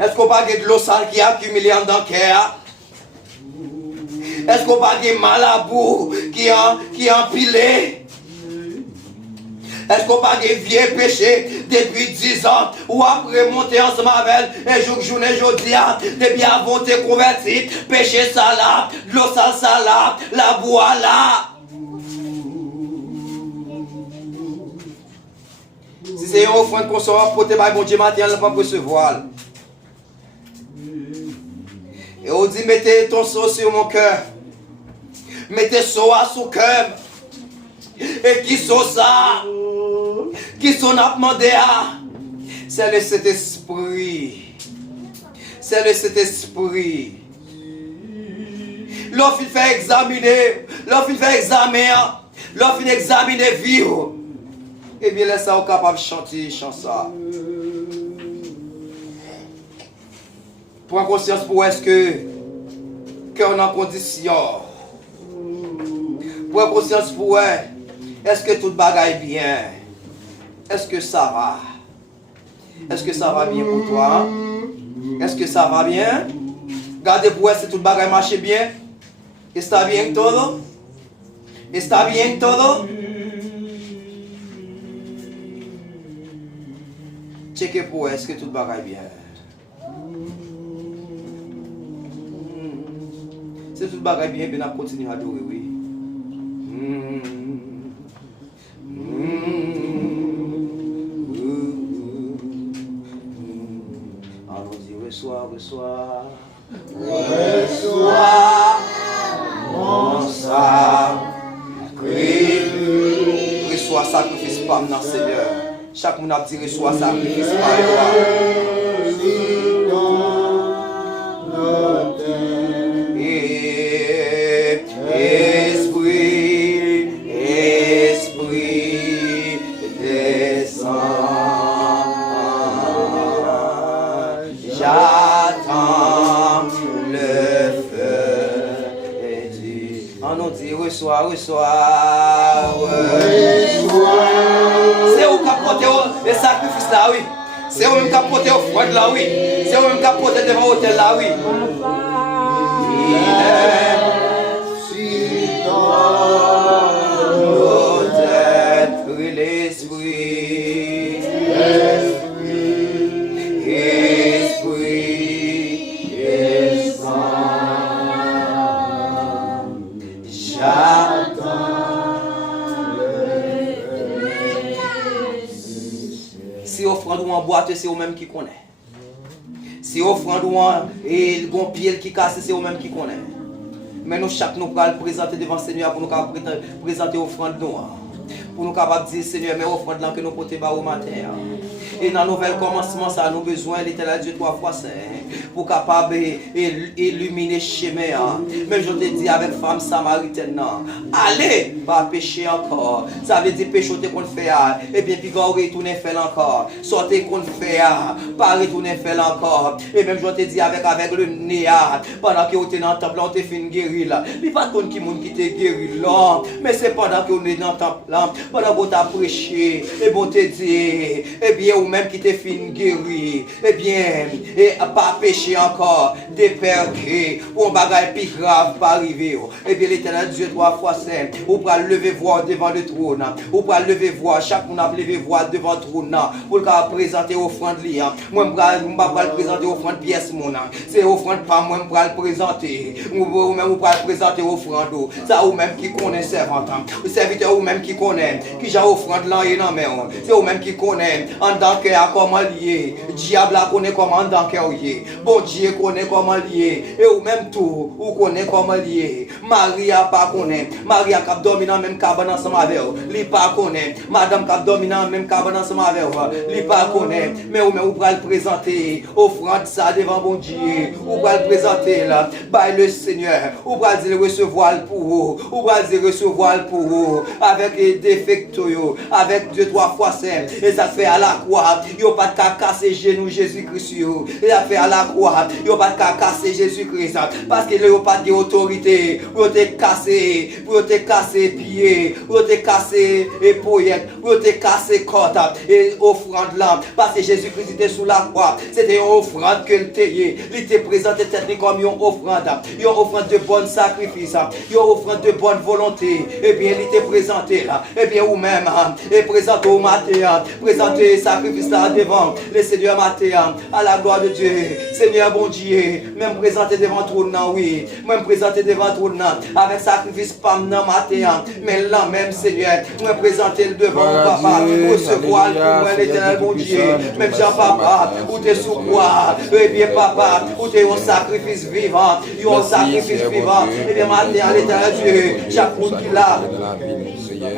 Est-ce qu'on pas de l'eau sale qui a accumulé dans le cœur? Est-ce qu'on pas de malabou qui a empilé? Est-ce qu'on pas de vieux péchés depuis 10 ans ou après monter ensemble avec un jour journée journée depuis avant de convertir, péché salade, l'eau sale salade, la bois là. Si c'est une offrande qu'on sera portée par mon Dieu matin, on ne va pas recevoir. Et on dit, mettez ton sang sur mon cœur. Mettez ça sur le cœur. Et qui sont ça? Qui sont à demander à? C'est le Saint-Esprit. C'est le Saint-Esprit. Lorsqu'il fait examiner, lorsqu'il fait examiner, lorsqu'il examine vivre, eh bien, laisse ça capable de chanter, ça. Prends conscience pour est-ce que on est en condition. Prends conscience pour est-ce que tout bagaille bien. Est-ce que ça va? Est-ce que ça va bien pour toi? Est-ce que ça va bien? Gardez pour est-ce que tout bagaille marche bien. ¿Está bien todo? ¿Está bien todo? Checkez pour est-ce que tout bagaille bien. Si tout bagaille bien, bien on continue à adorer, oui. Allons dire reçois, reçois. Reçois mon sacrifice. Reçois sacrifice par notre Seigneur. Chaque monde a dit reçois sacrifice par toi. Esprit, descends. J'attends le feu et Dieu. On nous dit reçois, reçois, reçois. C'est où qu'a porté le sacrifice là, oui. C'est où même qu'a porté l'offrande là, oui. C'est où même qu'a porté devant l'autel là, oui. Si offrande ou en boîte, c'est eux-mêmes qui connaissent. Si offrande ou en pied qui casse, c'est eux-mêmes qui connaissent. Mais nous, chaque nous pourra le présenter devant le Seigneur pour nous présenter offrande nous. Pour nous capables de dire, Seigneur, mais offrande là que nous portons au matin. Et dans le nouvel commencement, ça a nous besoin, l'Éternel Dieu 3 fois saint, pour capable illuminer le chemin. Même je te dis avec femme samaritaine, allez, pas pécher encore. Ça veut dire pécher qu'on fait, et bien puis quand retourner faire encore. Sortez qu'on fait, pas retourner faire encore. Et même je te dis avec le nez, pendant que vous êtes dans le temple, on te fait une guérir là. Il n'y a pas de qui te guérit là, mais c'est pendant que vous êtes dans le temple là, pendant que vous avez prêché, et bon te dit, eh bien, ou même qui te fait une guérir, eh bien, et pas péché. péché encore, déperqué, pour un bagage plus grave pas arriver. Et bien l'éternel Dieu 3 fois saint, ou pour lever voir devant le trône, ou pour lever voir, chaque monde a levé voir devant le trône, pour le présenter offrande liant. Moi, je ne vais pas présenter offrande pièce, mon c'est offrande pas moi, je vais le présenter. Ou même, je vais présenter offrande. Ça, ou même qui connaît servant, ou serviteur, ou même qui connaît, qui j'ai offrande là et non, mais c'est ou même qui connaît, en tant que comment lié, diable connaît comment en tant que bon Dieu connaît comment lié, et ou même tout, ou connaît comment lié. Maria pas connaît, Maria qui dormi dans même cabane ensemble avec vous, lui pas connaît, madame qui dormi dans même cabane ensemble avec vous, lui pas connaît, mais ou même ou pour le présenter, offrande ça devant bon Dieu, ou pour le présenter là, by le Seigneur, ou pour dire recevoir pour vous, ou pour dire recevoir pour vous, avec des défects, avec 2-3 fois saint, et ça fait à la croix, il n'y a pas de casser genoux Jésus-Christ, et ça fait à la croix, il n'y a pas de casser Jésus-Christ, parce qu'il n'y a pas d'autorité, pour te casser pieds, pour te casser épaulettes, pour te casser côte, et offrande là, parce que Jésus-Christ était sous la croix, c'était une offrande que il était présenté comme une offrande de bon sacrifice, une offrande de bonne volonté, et bien il était présenté là, et bien ou même, et présenté au matin, présenté sacrifice là devant le Seigneur matin, à la gloire de Dieu, Seigneur bon Dieu, même présenté devant trône, oui, même présenté devant trône, avec sacrifice pas dans matin, mais là même Seigneur, même présenté devant papa, recevoir pour moi l'éternel bon Dieu, même Jean papa, ou t'es sous quoi, et bien papa, ou t'es un sacrifice vivant, un sacrifice vivant, et bien matin l'éternel Dieu, chaque monde qui l'a,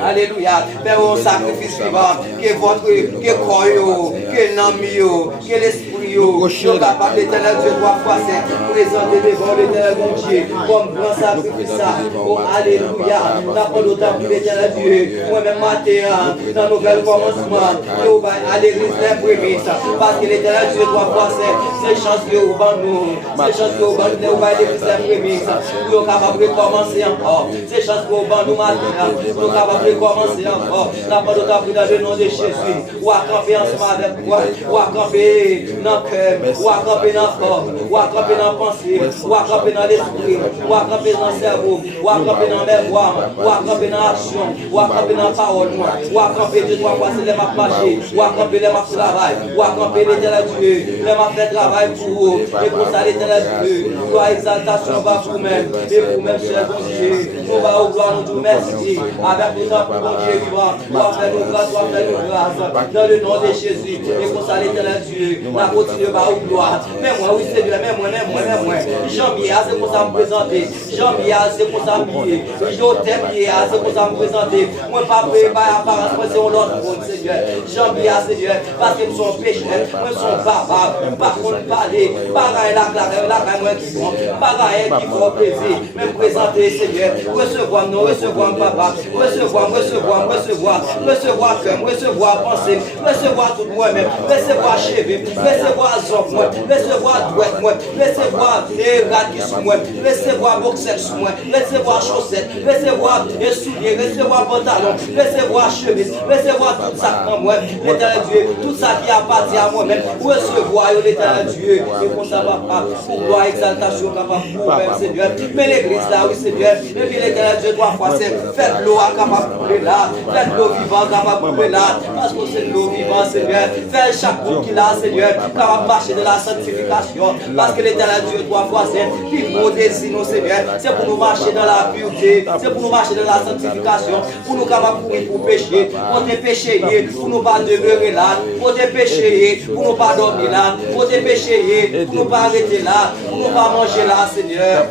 alléluia, faire un sacrifice vivant, que votre, que corps, que l'âme, que l'esprit, nous capable l'éternel Dieu 3 fois c'est présenter devant l'éternel mon Dieu, comme grand sacrifice, oh alléluia, n'a pas d'autant pour l'éternel Dieu, moi-même matin, dans nos belles commencements, nous va à l'église les prémices, parce que l'éternel Dieu 3 fois c'est chance que vous nous, c'est chance que vous nous va à l'église les prémices, nous sommes capables de commencer encore, c'est chance que vous nous matin, nous sommes capables de commencer encore, n'a pas d'autant pour dans le nom de Jésus, ou à camper ensemble avec moi, ou à camper dans le cœur, ou à camper dans le corps, ou à camper dans la pensée, ou à camper dans l'esprit, ou à camper dans le cerveau, ou à camper dans la mémoire, ou à camper dans l'action, ou à camper dans la parole, ou à camper 2-3 fois c'est les maps marcher, ou à camper les maps travail, ou à camper l'éternel Dieu, les maps fait travail pour vous, et pour ça l'éternel Dieu, gloire exaltation va pour même, et pour même cher bon Dieu, nous va au gloire nous merci, avec nous pour bon Dieu vivant, toi faire nous grâce, toi faire nous grâce, dans le nom de Jésus, et pour ça l'éternel Dieu, la continue va au gloire, mais moi oui Seigneur, mais moi, Jean-Pierre, c'est pour ça me présenter, Jean-Pierre, c'est pour ça me prier, Jean-Pierre, c'est pour ça me présenter, moi pas prier par apparence, moi c'est un autre monde, Seigneur, Jean-Pierre, Seigneur, parce que nous sommes pécheurs, nous sommes barbares, par contre parler, bagaille la moi qui font, bagaille qui font plaisir, me présenter, Seigneur, recevoir nous, recevoir papa, recevoir cœur, recevoir pensée, recevoir tout moi-même, recevoir cheveux, recevoir zob moi, recevoir douette moi, recevoir radis moi, recevoir boxer moi, recevoir chaussettes, recevoir souliers, recevoir pantalon, recevoir chemise, recevoir tout ça en moi, l'éternel Dieu, tout ça qui appartient à moi-même, recevoir l'éternel Dieu, et pour ça va pour gloire, exaltation, capable pour même Seigneur, mais l'église là, oui Seigneur, et puis l'éternel Dieu 3 fois c'est faites l'eau capable de couler là, faites l'eau vivante capable de couler là, parce que c'est l'eau vivante Seigneur, faites chaque groupe qui l'a Seigneur, capable de marcher de la sanctification, parce que l'éternel Dieu 3 fois c'est, puis mon désir nous Seigneur, c'est pour nous marcher dans la pureté, c'est pour nous marcher dans la sanctification, pour nous capables de courir pour pécher, pour te pécher, pour nous pas demeurer là, pour te pécher, pour nous pas dormir là, pour te pécher, pour nous pas arrêter là, pour nous pas manger là Seigneur.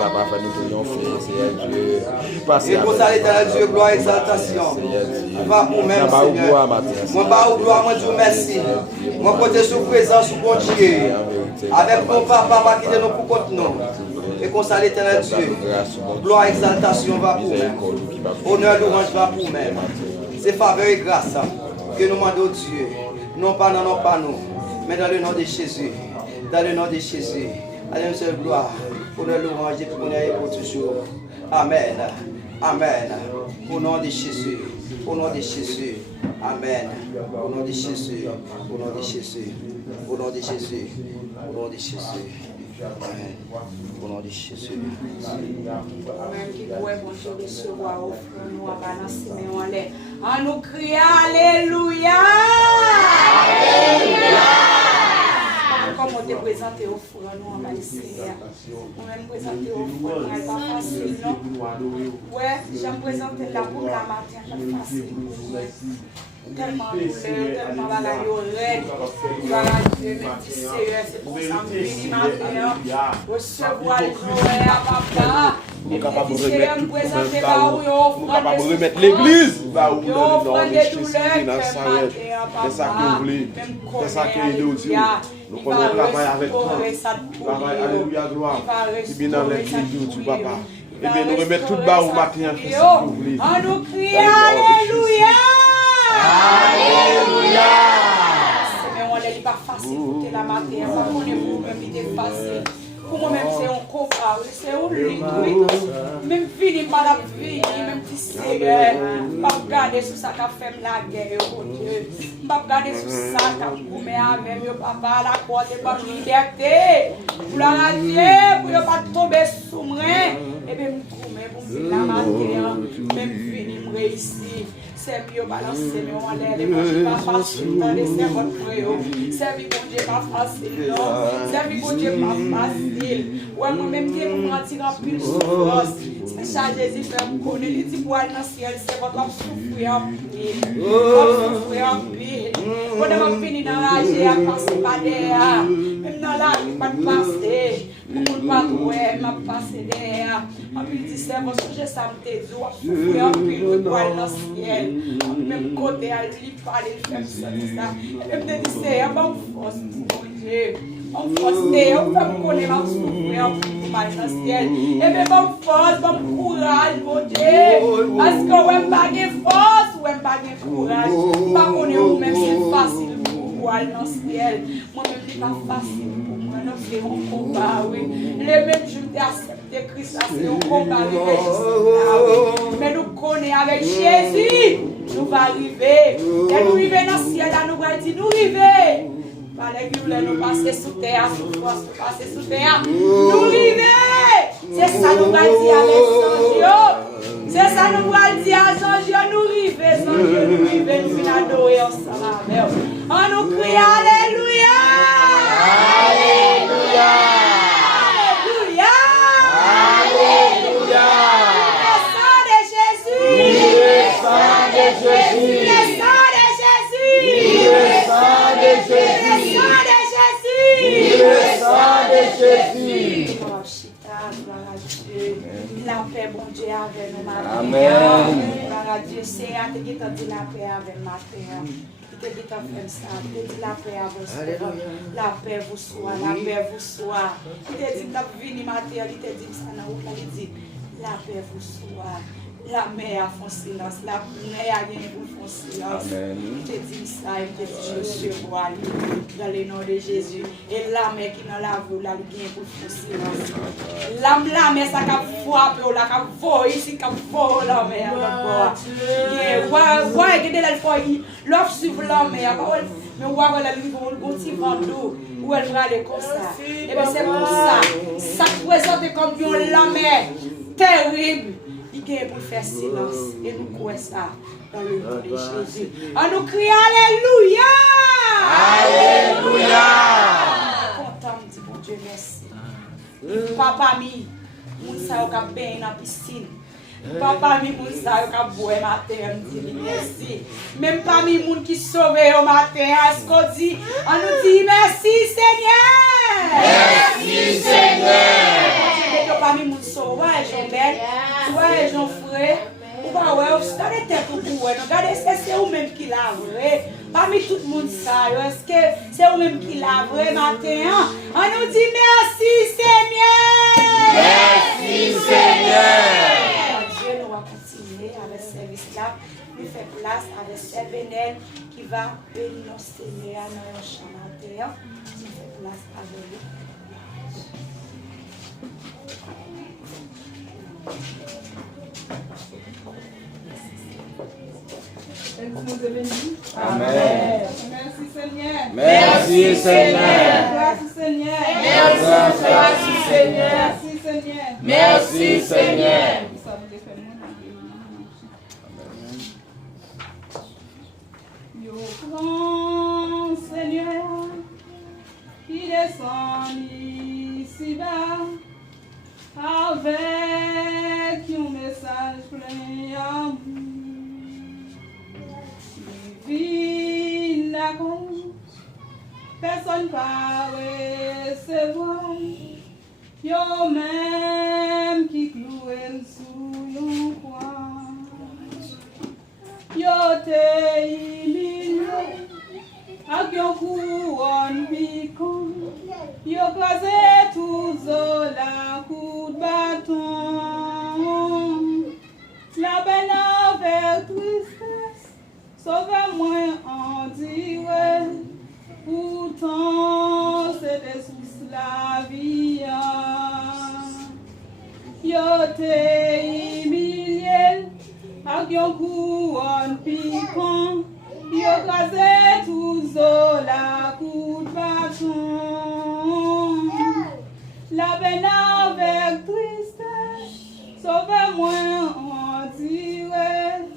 Papa, fais-nous triompher, Seigneur Dieu. Et pour ça, l'éternel Dieu, gloire et exaltation. Va pour même, Seigneur. Moi, bas au gloire, moi, Dieu, merci. Moi, côté sous présence, sous bon Dieu. Avec mon papa, qui est nous pour contre nous. Et pour ça, l'éternel Dieu, gloire et exaltation va pour même. Honneur, louange va pour même. C'est faveur et grâce que nous demandons Dieu. Non pas nous, mais dans le nom de Jésus. Dans le nom de Jésus. Allez, une seule gloire. Honneur, louange et pour toujours. Amen. Amen. Au nom de Jésus. Au nom de Jésus. Amen. Au nom de Jésus. Au nom de Jésus. Au nom de Jésus. Au nom de Jésus. Amen. Au nom de Jésus. Même qui pourrait bon Dieu recevoir offre nous à balancer mais on l'air. On nous crie alléluia. Comme on te présente offre nous on va essayer. On même présenter offre nous elle pas facile non. Ouais, j'aime présenter la pour la matin pas facile. Tellement douleur, tellement bagaille au raide. Voilà, Dieu, même si c'est pour ça, mini matin, recevoir le Noël à papa. Et puis, Seigneur, me présenter par où il offre des remettre l'église, il offre des douleurs, c'est ça que vous voulez, c'est ça que nous dit. Nous allons travailler avec toi. Travail, alléluia, gloire. Qui vient dans l'église du papa. Et bien, nous remettons tout bas au matin, c'est ça que vous voulez. On nous crie alléluia. Alléluia. Mais on n'est pas facile pour la matière. On est pour même l'idée facile. Pour moi-même, c'est un coffre, c'est un lit. Même fini par la vie, même si c'est. Je ne vais pas regarder sur ça qu'a fait la guerre, oh Dieu. Je ne vais pas regarder sur ça qu'a fait avec mon papa, la croix de ma liberté. Pour la radier, pour ne pas tomber sous moi. Et bien, je me la matière, même fini, je réussis. C'est mieux balancer, mais on l'air, les manger pas facile, c'est votre frère. C'est bon Dieu pas facile, non. C'est bon Dieu pas facile. Ouais, moi-même, je me rends en plus souffrance. C'est ça, Jésus fait me connaître. Il dit, pour aller dans le ciel, c'est votre souffrir en pile. Votre souffrir en pile. Quand on va finir d'enrager, à passer par derrière. Même dans la vie, pas de passer. Pour ne pas trouver, m'a passé derrière. En plus, il dit, c'est votre sujet, ça me dit, souffrir en pile, pour aller dans le ciel. Même côté, à lui parler, il fait ça. Et même me dit, c'est un bon force, mon Dieu. On force, on fait me connaître ma souffrir pour aller dans le ciel. Et bien, bon force, bon courage, mon Dieu. Parce qu'on n'aime pas de force, on n'aime pas de courage. Pas qu'on est ou même c'est facile pour aller dans le ciel. Moi-même, c'est pas facile pour moi. Non, c'est un combat, oui. Les mêmes jours d'accepter Christ, c'est un combat avec Jésus. Mais nous connaissons avec Jésus, nous va arriver. Et nous arriver dans le ciel, nous va dire, nous arriver. Fallait que nous passer sous terre, sous force, nous passer sous terre. Nous arriver. C'est ça nous va dire avec Sanjio. C'est ça nous va dire à Sanjio, nous arriver, Sanjio, nous arriver, nous venons adorer ensemble avec eux. On nous crie alléluia. Alléluia. Alléluia. Le sang de Jésus. Le sang de Jésus. Le sang de Jésus. Le sang de Jésus. Le sang de Jésus. Oh, chita, gloire à Dieu. La paix, bon Dieu, avec nous, ma Amen. Gloire à Dieu, c'est à te dire la paix avec ma terre. Il te dit ça, il te dit la paix avec vous. La paix vous soit, la paix vous soit. Il te dit que tu viens ma terre, il te dit ça, il dit la paix vous soit. La mer a fait silence, la mer a gagné pour faire silence. Il te dit ça, il te dit je recevoir dans le nom de Jésus. Et la mer qui dans la vie, la gagné pour faire silence. La mer, ça a frappé, la a volé ici, qui a volé la mer. Ouais, regardez la fois, l'offre suivre la mer. Mais on va la livre, on continue vent d'eau, où elle va aller comme ça. Et bien c'est pour ça, ça présente comme la mer terrible. Il est pour faire silence et nous croyons ça dans le nom de Jésus. On nous crie alléluia! Alléluia! Content, me dit bon Dieu merci. Papa mi, moun sa yo ka ben dans la piscine. Papa mi, moun sa yo ka boire matin, me dit merci. Même pas mi moun qui sauve au matin, est-ce qu'on dit? On nous dit merci Seigneur! Merci Seigneur! Parmi moun sauvage, Jean-Bel, ouais, Jean-Frère, ou pas, ouais, vous avez tête pour vous, regardez, est-ce que c'est vous-même qui l'a vrai? Parmi tout le monde, ça, est-ce que c'est vous-même qui l'a vrai matin? On nous dit merci, Seigneur! Merci, Seigneur! Dieu, nous va continuer avec ce service-là, nous fait place avec Sœur Benel qui va bénir nos Seigneur dans le champ matin. Nous fait place avec lui. Amen. Merci Seigneur. Merci Seigneur. Grâce Seigneur. Merci Seigneur. Merci Seigneur. Merci Seigneur. Yo grand Seigneur, qui descend ici-bas avec un message plein d'amour. Divine accueil, personne pas recevoir. Yo même qui cloué sous yon croix. Yo te humilié, avec yon couronne piquant. Yo crasé tout la coup de bâton. La peine avec tristesse, sauve-moi en direct. Pourtant, c'était sous la vie. Yo te humilié, avec yon couronne piquant. Yo crasé tout la coup de bâton. La peine avec tristesse, sauve-moi en direct.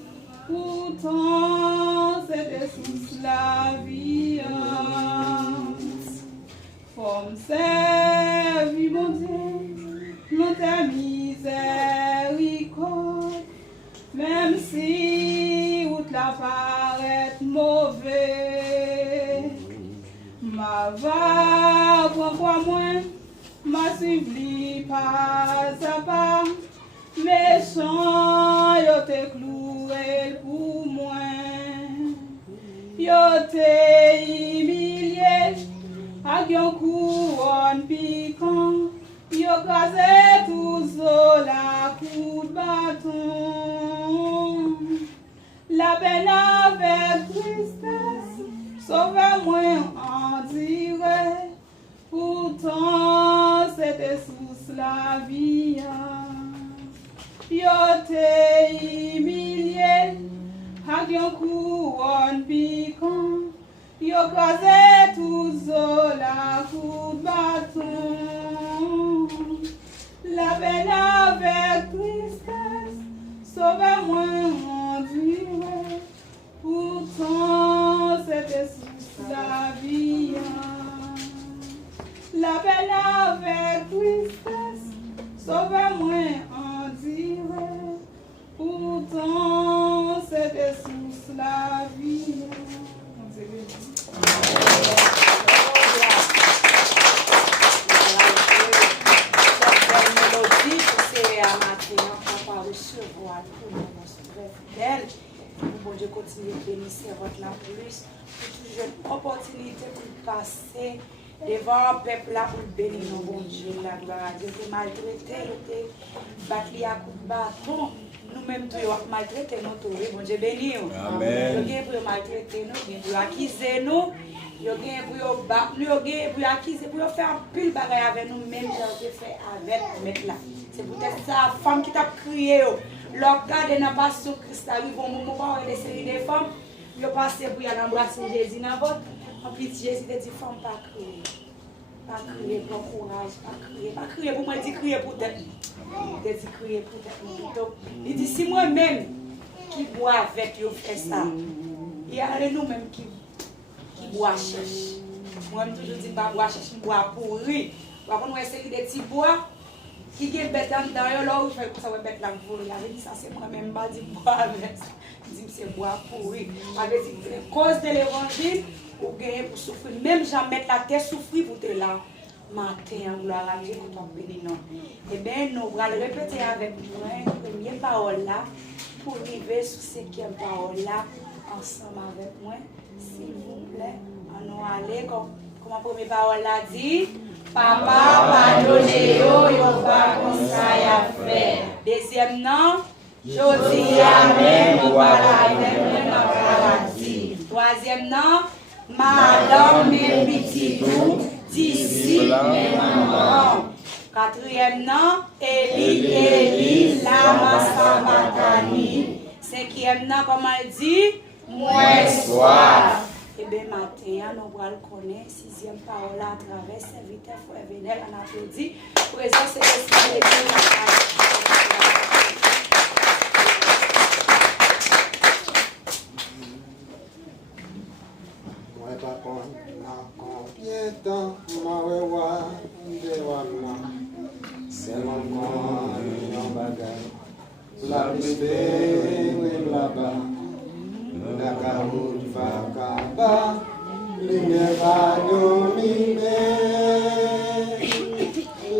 Pourtant, c'était sous la vie. Comme servir mon Dieu, non ta miséricorde. Même si route la paraît mauvais, ma va prends moins, ma suivi pas à pas, méchant yo te cloué pour moi, yo te humilié, avec yon couronne piquant, yo crasé tout la coup de bâton. La peine avec tristesse, sauve-moi en direct. Pourtant, c'était sous la vie. Yo te humilié, avec yon couronne piquant. Yo crasé tout la coup de bâton. La peine avec tristesse, sauve-moi en direct. Pourtant, c'était sous la vie. La peine avec tristesse, sauve-moi en direct. Pourtant, c'était sous la vie. Mélodie, c'est à matin, on va recevoir tout le monde très fidèle. Bon Dieu continue de bénir votre la plus, pour toujours une opportunité pour passer devant le peuple là pour bénir nos bon Dieu, la gloire à Dieu. Maltraité, battu à coup de bâton. Nous-mêmes, nous avons maltraité nos tours, bon Dieu béni. Amen. Nous avons maltraité nous, nous avons acquisé nous, nous avons battre nous, nous avons acquisé pour faire un pile bagaille avec nous-mêmes, nous avons fait avec mettre là. C'est peut-être ça, la femme qui t'a crié, l'organe n'a pas sur Christ, il va au moment où il y a des séries de femmes, ils ont passé pour y aller embrasser Jésus dans votre. En plus, Jésus a dit, femme, pas crier. Pas crier pour courage, pas crier pour moi, il dit crier pour tête. Il dit crier pour tête. Il dit si moi-même qui bois avec vous fait ça, il y a nous-mêmes qui bois cherche. Moi-même toujours dis pas bois cherche, bois pourri. Par contre, on essaie des petits bois qui est bête en dedans, là où je fais ça, bête là pour il avait dit ça c'est moi-même pas dit bois avec ça. Il dit c'est bois pourri. Avait dit cause de l'évangile ou gagner pour souffrir, même jamais la terre souffrir pour te là. Matin, en gloire à Dieu, pour ton béni. Eh bien, nous allons répéter avec moi la première parole là, pour arriver sur cette parole là, ensemble avec moi. S'il vous plaît, on nous aller comme la première parole là dit. Papa, pardonnez-yo, pas comme ça à faire. Deuxième nom, je dis amen, on va la même dans le paradis. Troisième nom, madame, mes petits doux, disciples, mes mamans. Quatrième nom, Élie, Deuxième, comment elle dit? Moins soif. Eh bien, matin, nous allons connaître sixième parole à travers serviteur frère Venel. On applaudit. Présence et l'esprit de Dieu. Combien de temps c'est mon compagnon bagage la bébé là-bas la carotte va caba lumière va dominer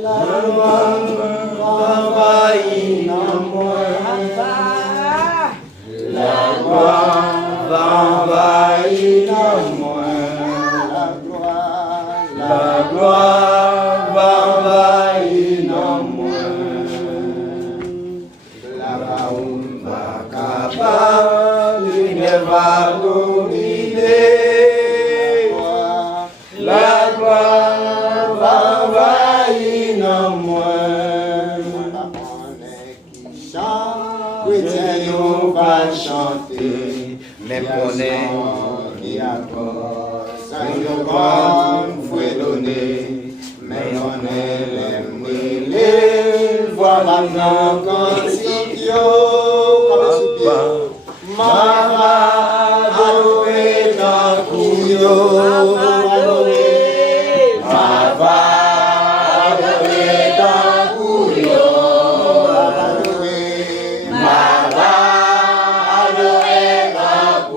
la loi va envahir dans moi la loi va envahir dans moi la gloire va envahir dans moi. La baoum va capable, lumière va dominer. La gloire va envahir dans moi. Qui chante, chrétien nous va chanter, mais on est qui accorde. Nous comme fouet donné, mais on est les voilà dans cantique yo, comme soupir,